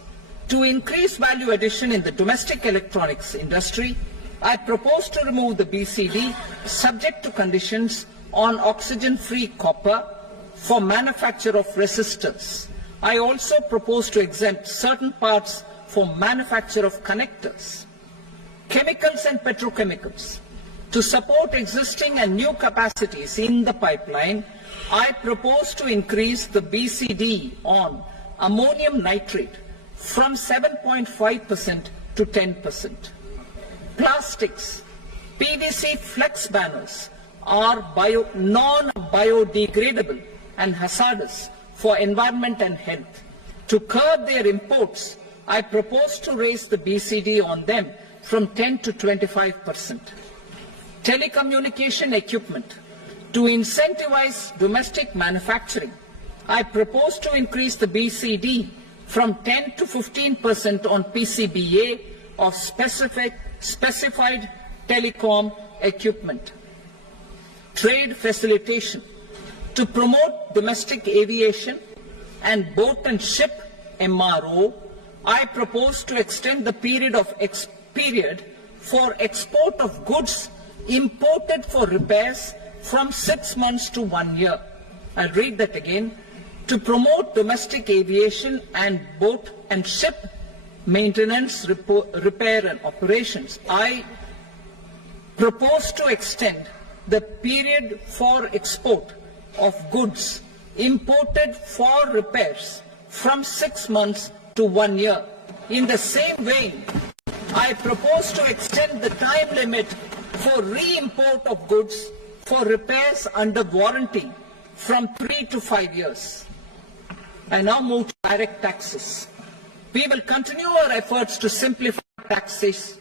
To increase value addition in the domestic electronics industry, I propose to remove the BCD subject to conditions on oxygen-free copper for manufacture of resistors. I also propose to exempt certain parts for manufacture of connectors. Chemicals and petrochemicals. To support existing and new capacities in the pipeline, I propose to increase the BCD on ammonium nitrate from 7.5% to 10%. Plastics. PVC flex banners are non-biodegradable and hazardous for environment and health. To curb their imports, I propose to raise the BCD on them from 10 to 25%. Telecommunication equipment. To incentivize domestic manufacturing, I propose to increase the BCD from 10 to 15% on PCBA of specified telecom equipment. Trade facilitation. To promote domestic aviation and boat and ship MRO, I propose to extend the period for export of goods imported for repairs from 6 months to 1 year. I'll read that again. To promote domestic aviation and boat and ship maintenance, repair and operations, I propose to extend the period for export of goods imported for repairs from 6 months to 1 year. In the same vein, I propose to extend the time limit for re-import of goods for repairs under warranty from 3 to 5 years. I now move to direct taxes. We will continue our efforts to simplify taxes,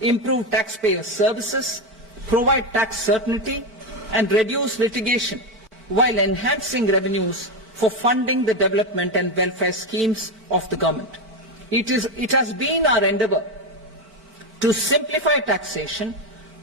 improve taxpayer services, provide tax certainty, and reduce litigation while enhancing revenues for funding the development and welfare schemes of the government. It has been our endeavour to simplify taxation.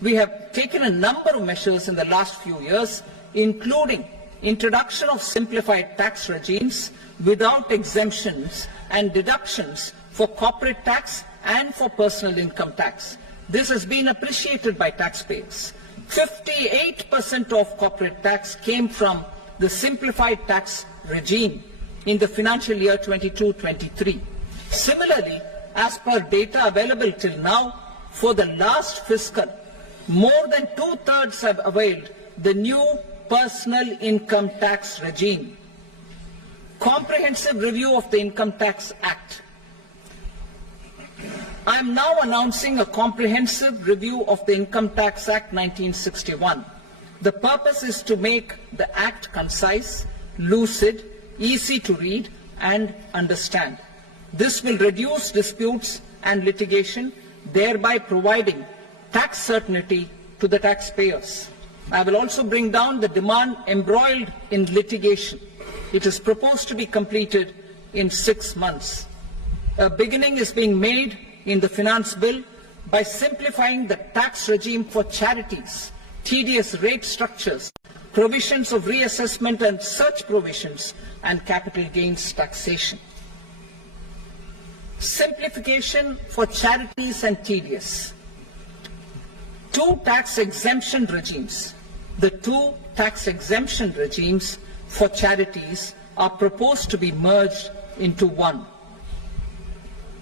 We have taken a number of measures in the last few years, including introduction of simplified tax regimes without exemptions and deductions for corporate tax and for personal income tax. This has been appreciated by taxpayers. 58% of corporate tax came from the simplified tax regime in the financial year 22-23. Similarly, as per data available till now, for the last fiscal, more than 2/3 have availed the new personal income tax regime. Comprehensive review of the Income Tax Act. I am now announcing a comprehensive review of the Income Tax Act 1961. The purpose is to make the Act concise, lucid, easy to read and understand. This will reduce disputes and litigation, thereby providing tax certainty to the taxpayers. I will also bring down the demand embroiled in litigation. It is proposed to be completed in 6 months. A beginning is being made in the Finance Bill by simplifying the tax regime for charities, tedious rate structures, provisions of reassessment and such provisions, and capital gains taxation. Simplification for charities and tedious. Two tax exemption regimes. The two tax exemption regimes for charities are proposed to be merged into one.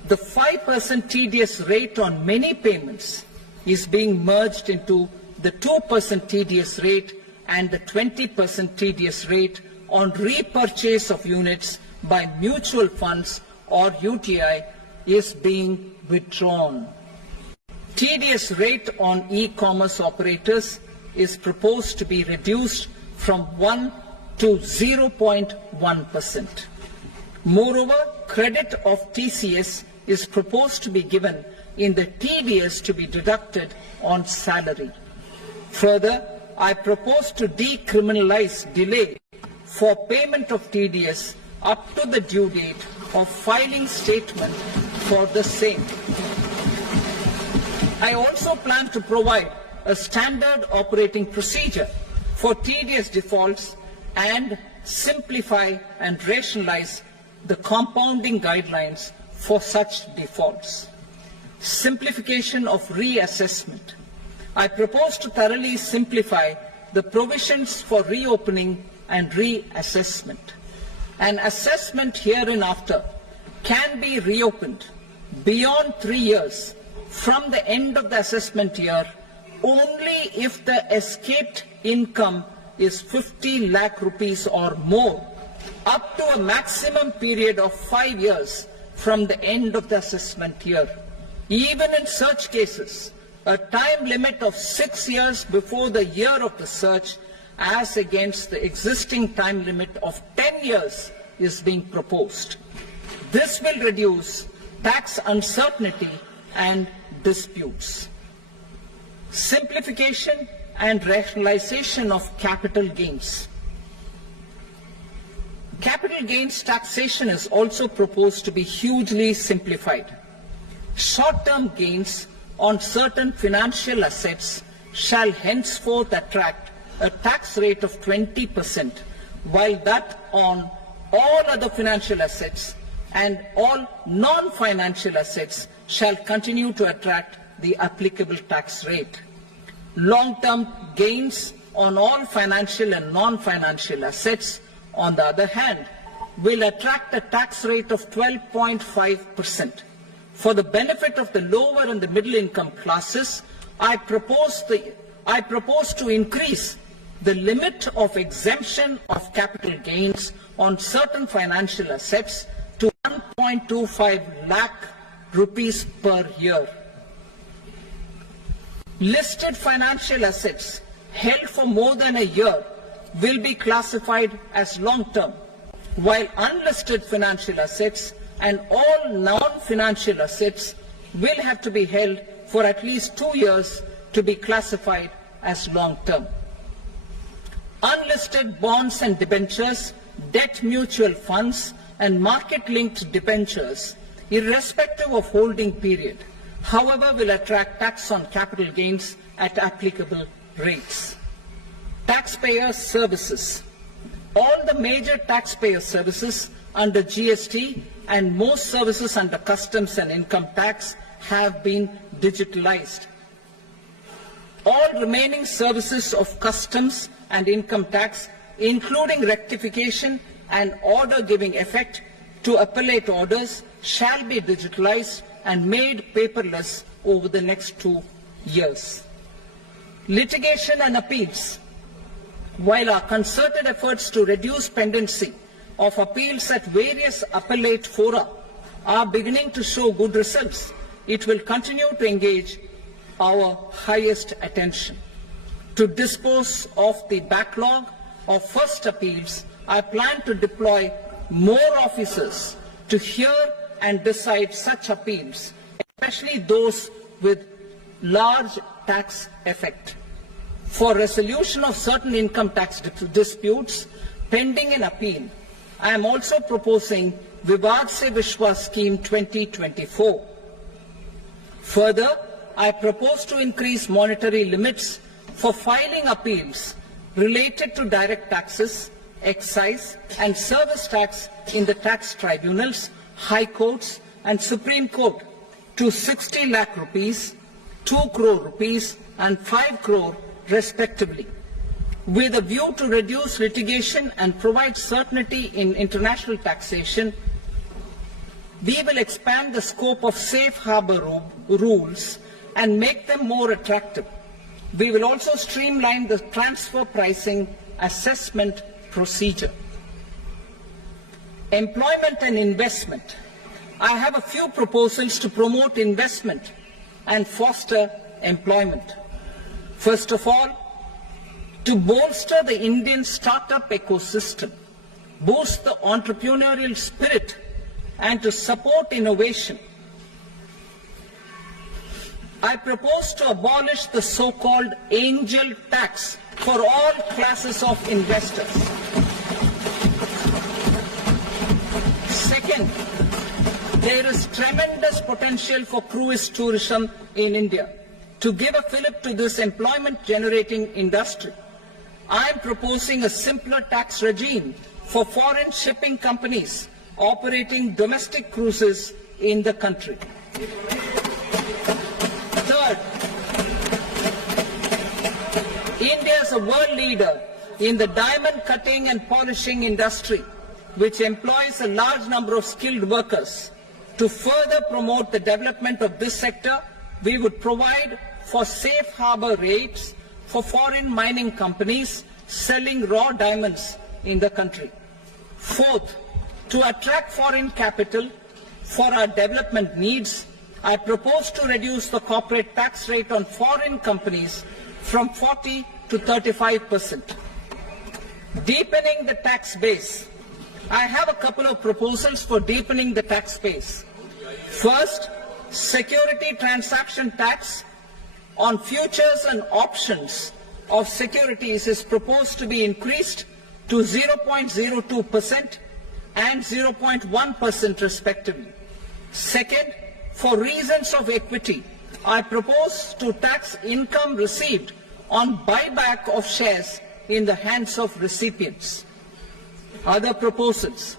The 5% tedious rate on many payments is being merged into the 2% tedious rate, and the 20% tedious rate on repurchase of units by mutual funds or UTI is being withdrawn. Tedious rate on e-commerce operators is proposed to be reduced from 1 to 0.1%. Moreover, credit of TCS is proposed to be given in the TDS to be deducted on salary. Further, I propose to decriminalize delay for payment of TDS up to the due date of filing statement for the same. I also plan to provide a standard operating procedure for TDS defaults and simplify and rationalize the compounding guidelines for such defaults. Simplification of reassessment. I propose to thoroughly simplify the provisions for reopening and reassessment. An assessment hereinafter can be reopened beyond 3 years from the end of the assessment year only if the escaped income is 50 lakh rupees or more, up to a maximum period of 5 years from the end of the assessment year. Even in such cases, a time limit of 6 years before the year of the search, as against the existing time limit of 10 years, is being proposed. This will reduce tax uncertainty and disputes. Simplification and rationalization of capital gains. Capital gains taxation is also proposed to be hugely simplified. Short-term gains on certain financial assets shall henceforth attract a tax rate of 20%, while that on all other financial assets and all non-financial assets shall continue to attract the applicable tax rate. Long-term gains on all financial and non-financial assets, on the other hand, will attract a tax rate of 12.5%. For the benefit of the lower and the middle income classes, I propose to increase the limit of exemption of capital gains on certain financial assets to 1.25 lakh rupees per year. Listed financial assets held for more than a year will be classified as long-term, while unlisted financial assets and all non-financial assets will have to be held for at least 2 years to be classified as long-term. Unlisted bonds and debentures, debt mutual funds, and market-linked debentures, irrespective of holding period, however, will attract tax on capital gains at applicable rates. Taxpayer services. All the major taxpayer services under GST and most services under customs and income tax have been digitalized. All remaining services of customs and income tax, including rectification and order giving effect to appellate orders, shall be digitalized and made paperless over the next 2 years. Litigation and appeals. While our concerted efforts to reduce pendency of appeals at various appellate fora are beginning to show good results, it will continue to engage our highest attention. To dispose of the backlog of first appeals, I plan to deploy more officers to hear and decide such appeals, especially those with large tax effect. For resolution of certain income tax disputes pending in appeal, I am also proposing Vivad Se Vishwas Scheme 2024. Further, I propose to increase monetary limits for filing appeals related to direct taxes, excise and service tax in the tax tribunals, high courts and Supreme Court to 60 lakh rupees, 2 crore rupees and 5 crore respectively. With a view to reduce litigation and provide certainty in international taxation, we will expand the scope of safe harbor rules and make them more attractive. We will also streamline the transfer pricing assessment procedure. Employment and investment. I have a few proposals to promote investment and foster employment. First of all, to bolster the Indian startup ecosystem, boost the entrepreneurial spirit, and to support innovation, I propose to abolish the so-called angel tax for all classes of investors. Second, there is tremendous potential for cruise tourism in India. To give a fillip to this employment-generating industry, I am proposing a simpler tax regime for foreign shipping companies operating domestic cruises in the country. Third, India is a world leader in the diamond cutting and polishing industry, which employs a large number of skilled workers. To further promote the development of this sector, we would provide for safe harbor rates for foreign mining companies selling raw diamonds in the country. Fourth, to attract foreign capital for our development needs, I propose to reduce the corporate tax rate on foreign companies from 40 to 35%. Deepening the tax base. I have a couple of proposals for deepening the tax base. First, security transaction tax on futures and options of securities is proposed to be increased to 0.02% and 0.1% respectively. Second, for reasons of equity, I propose to tax income received on buyback of shares in the hands of recipients. Other proposals.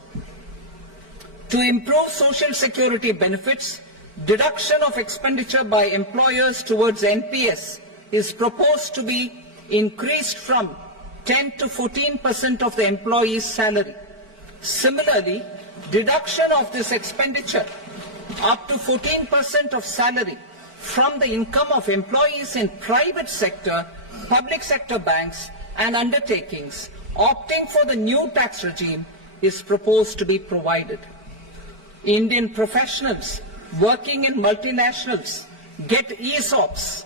To improve social security benefits, deduction of expenditure by employers towards NPS is proposed to be increased from 10 to 14% of the employee's salary. Similarly, deduction of this expenditure up to 14% of salary from the income of employees in private sector, public sector banks and undertakings opting for the new tax regime is proposed to be provided. Indian professionals working in multinationals get ESOPs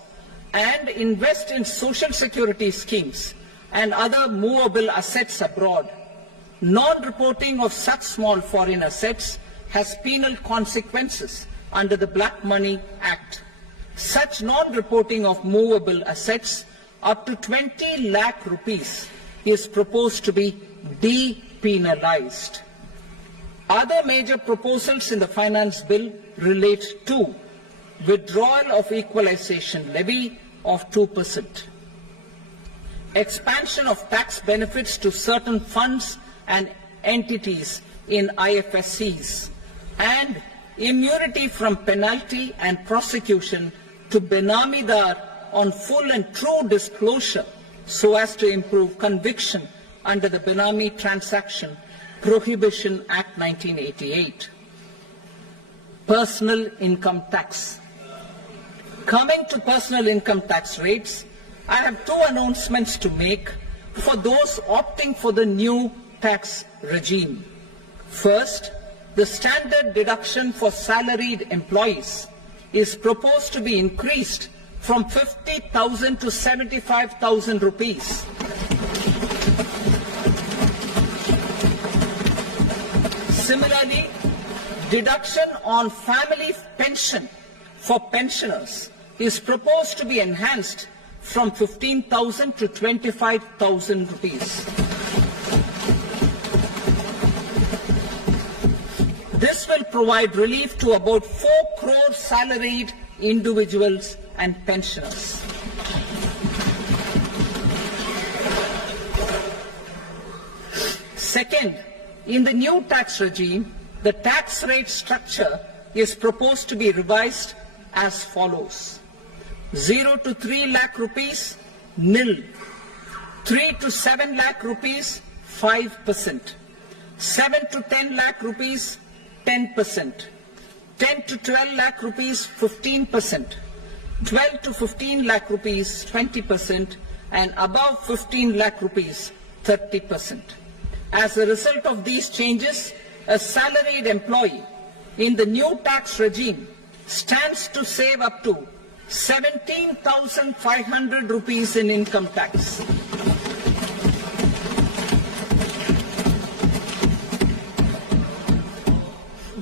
and invest in social security schemes and other movable assets abroad. Non-reporting of such small foreign assets has penal consequences under the Black Money Act. Such non-reporting of movable assets up to 20 lakh rupees is proposed to be depenalized. Other major proposals in the finance bill relate to withdrawal of equalization levy of 2%, expansion of tax benefits to certain funds and entities in IFSCs, and immunity from penalty and prosecution to Benamidar on full and true disclosure so as to improve conviction under the Benami Transaction Prohibition Act 1988. Personal income tax. Coming to personal income tax rates, I have two announcements to make for those opting for the new tax regime. First, the standard deduction for salaried employees is proposed to be increased from 50,000 to 75,000 rupees. Similarly, deduction on family pension for pensioners is proposed to be enhanced from 15,000 to 25,000 rupees. This will provide relief to about 4 crore salaried individuals and pensioners. Second, in the new tax regime, the tax rate structure is proposed to be revised as follows: 0 to 3 lakh rupees, nil; 3 to 7 lakh rupees, 5%; 7 to 10 lakh rupees, 10%; 10 to 12 lakh rupees, 15%; 12 to 15 lakh rupees, 20%; and above 15 lakh rupees, 30%. As a result of these changes, a salaried employee in the new tax regime stands to save up to 17,500 rupees in income tax.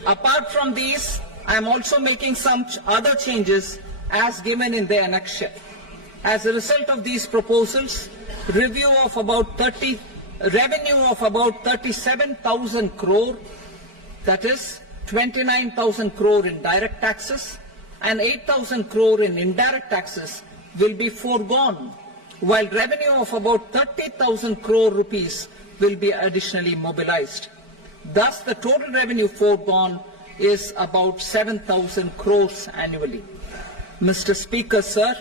Apart from these, I am also making some other changes as given in the annexure. As a result of these proposals, revenue of about 37,000 crore, that is 29,000 crore in direct taxes and 8,000 crore in indirect taxes, will be foregone, while revenue of about 30,000 crore rupees will be additionally mobilized. Thus, the total revenue foregone is about 7,000 crores annually. Mr. Speaker, sir,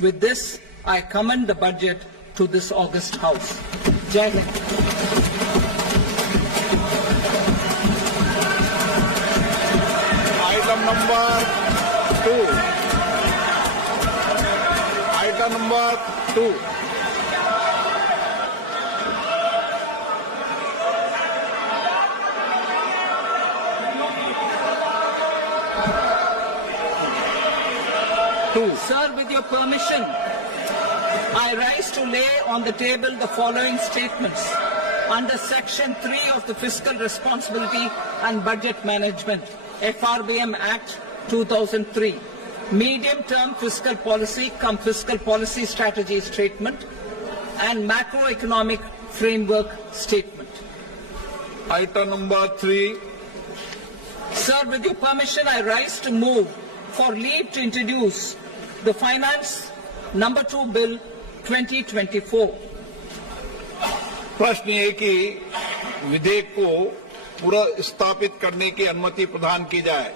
with this, I commend the budget to this august House. Jai Hind. Item number 2. Item number 2. Sir, with your permission, I rise to lay on the table the following statements under Section 3 of the Fiscal Responsibility and Budget Management, FRBM Act 2003, Medium-Term Fiscal Policy cum Fiscal Policy Strategy Statement and Macroeconomic Framework Statement. Item number 3. Sir, with your permission, I rise to move for leave to introduce the Finance Number 2 Bill 2024. प्रश्न ये कि विधेयक को पुनर्स्थापित करने की अनुमति प्रदान की जाए।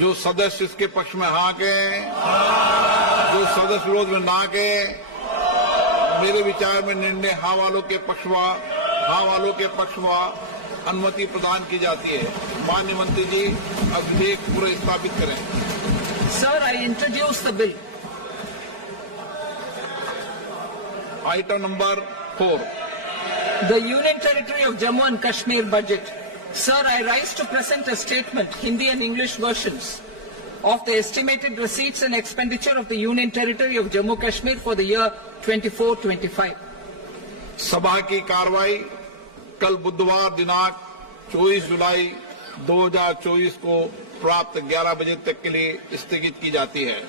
जो सदस्य इसके पक्ष में हाँ कहें, जो सदस्य विरोध में ना कहें, मेरे विचार में निर्णय हाँ वालों के पक्ष में अनुमति प्रदान की जाती है। माननीय मंत्री जी, अब विधेयक पुनर्स्थापित करें। Sir, I introduce the bill. Item number 4. The Union Territory of Jammu and Kashmir budget. Sir, I rise to present a statement, Hindi and English versions, of the estimated receipts and expenditure of the Union Territory of Jammu and Kashmir for the year 24-25. सभा की कार्रवाई कल बुधवार दिनांक 24 जुलाई 2024 को प्राप्त 11 बजे तक के लिए स्थगित की जाती है।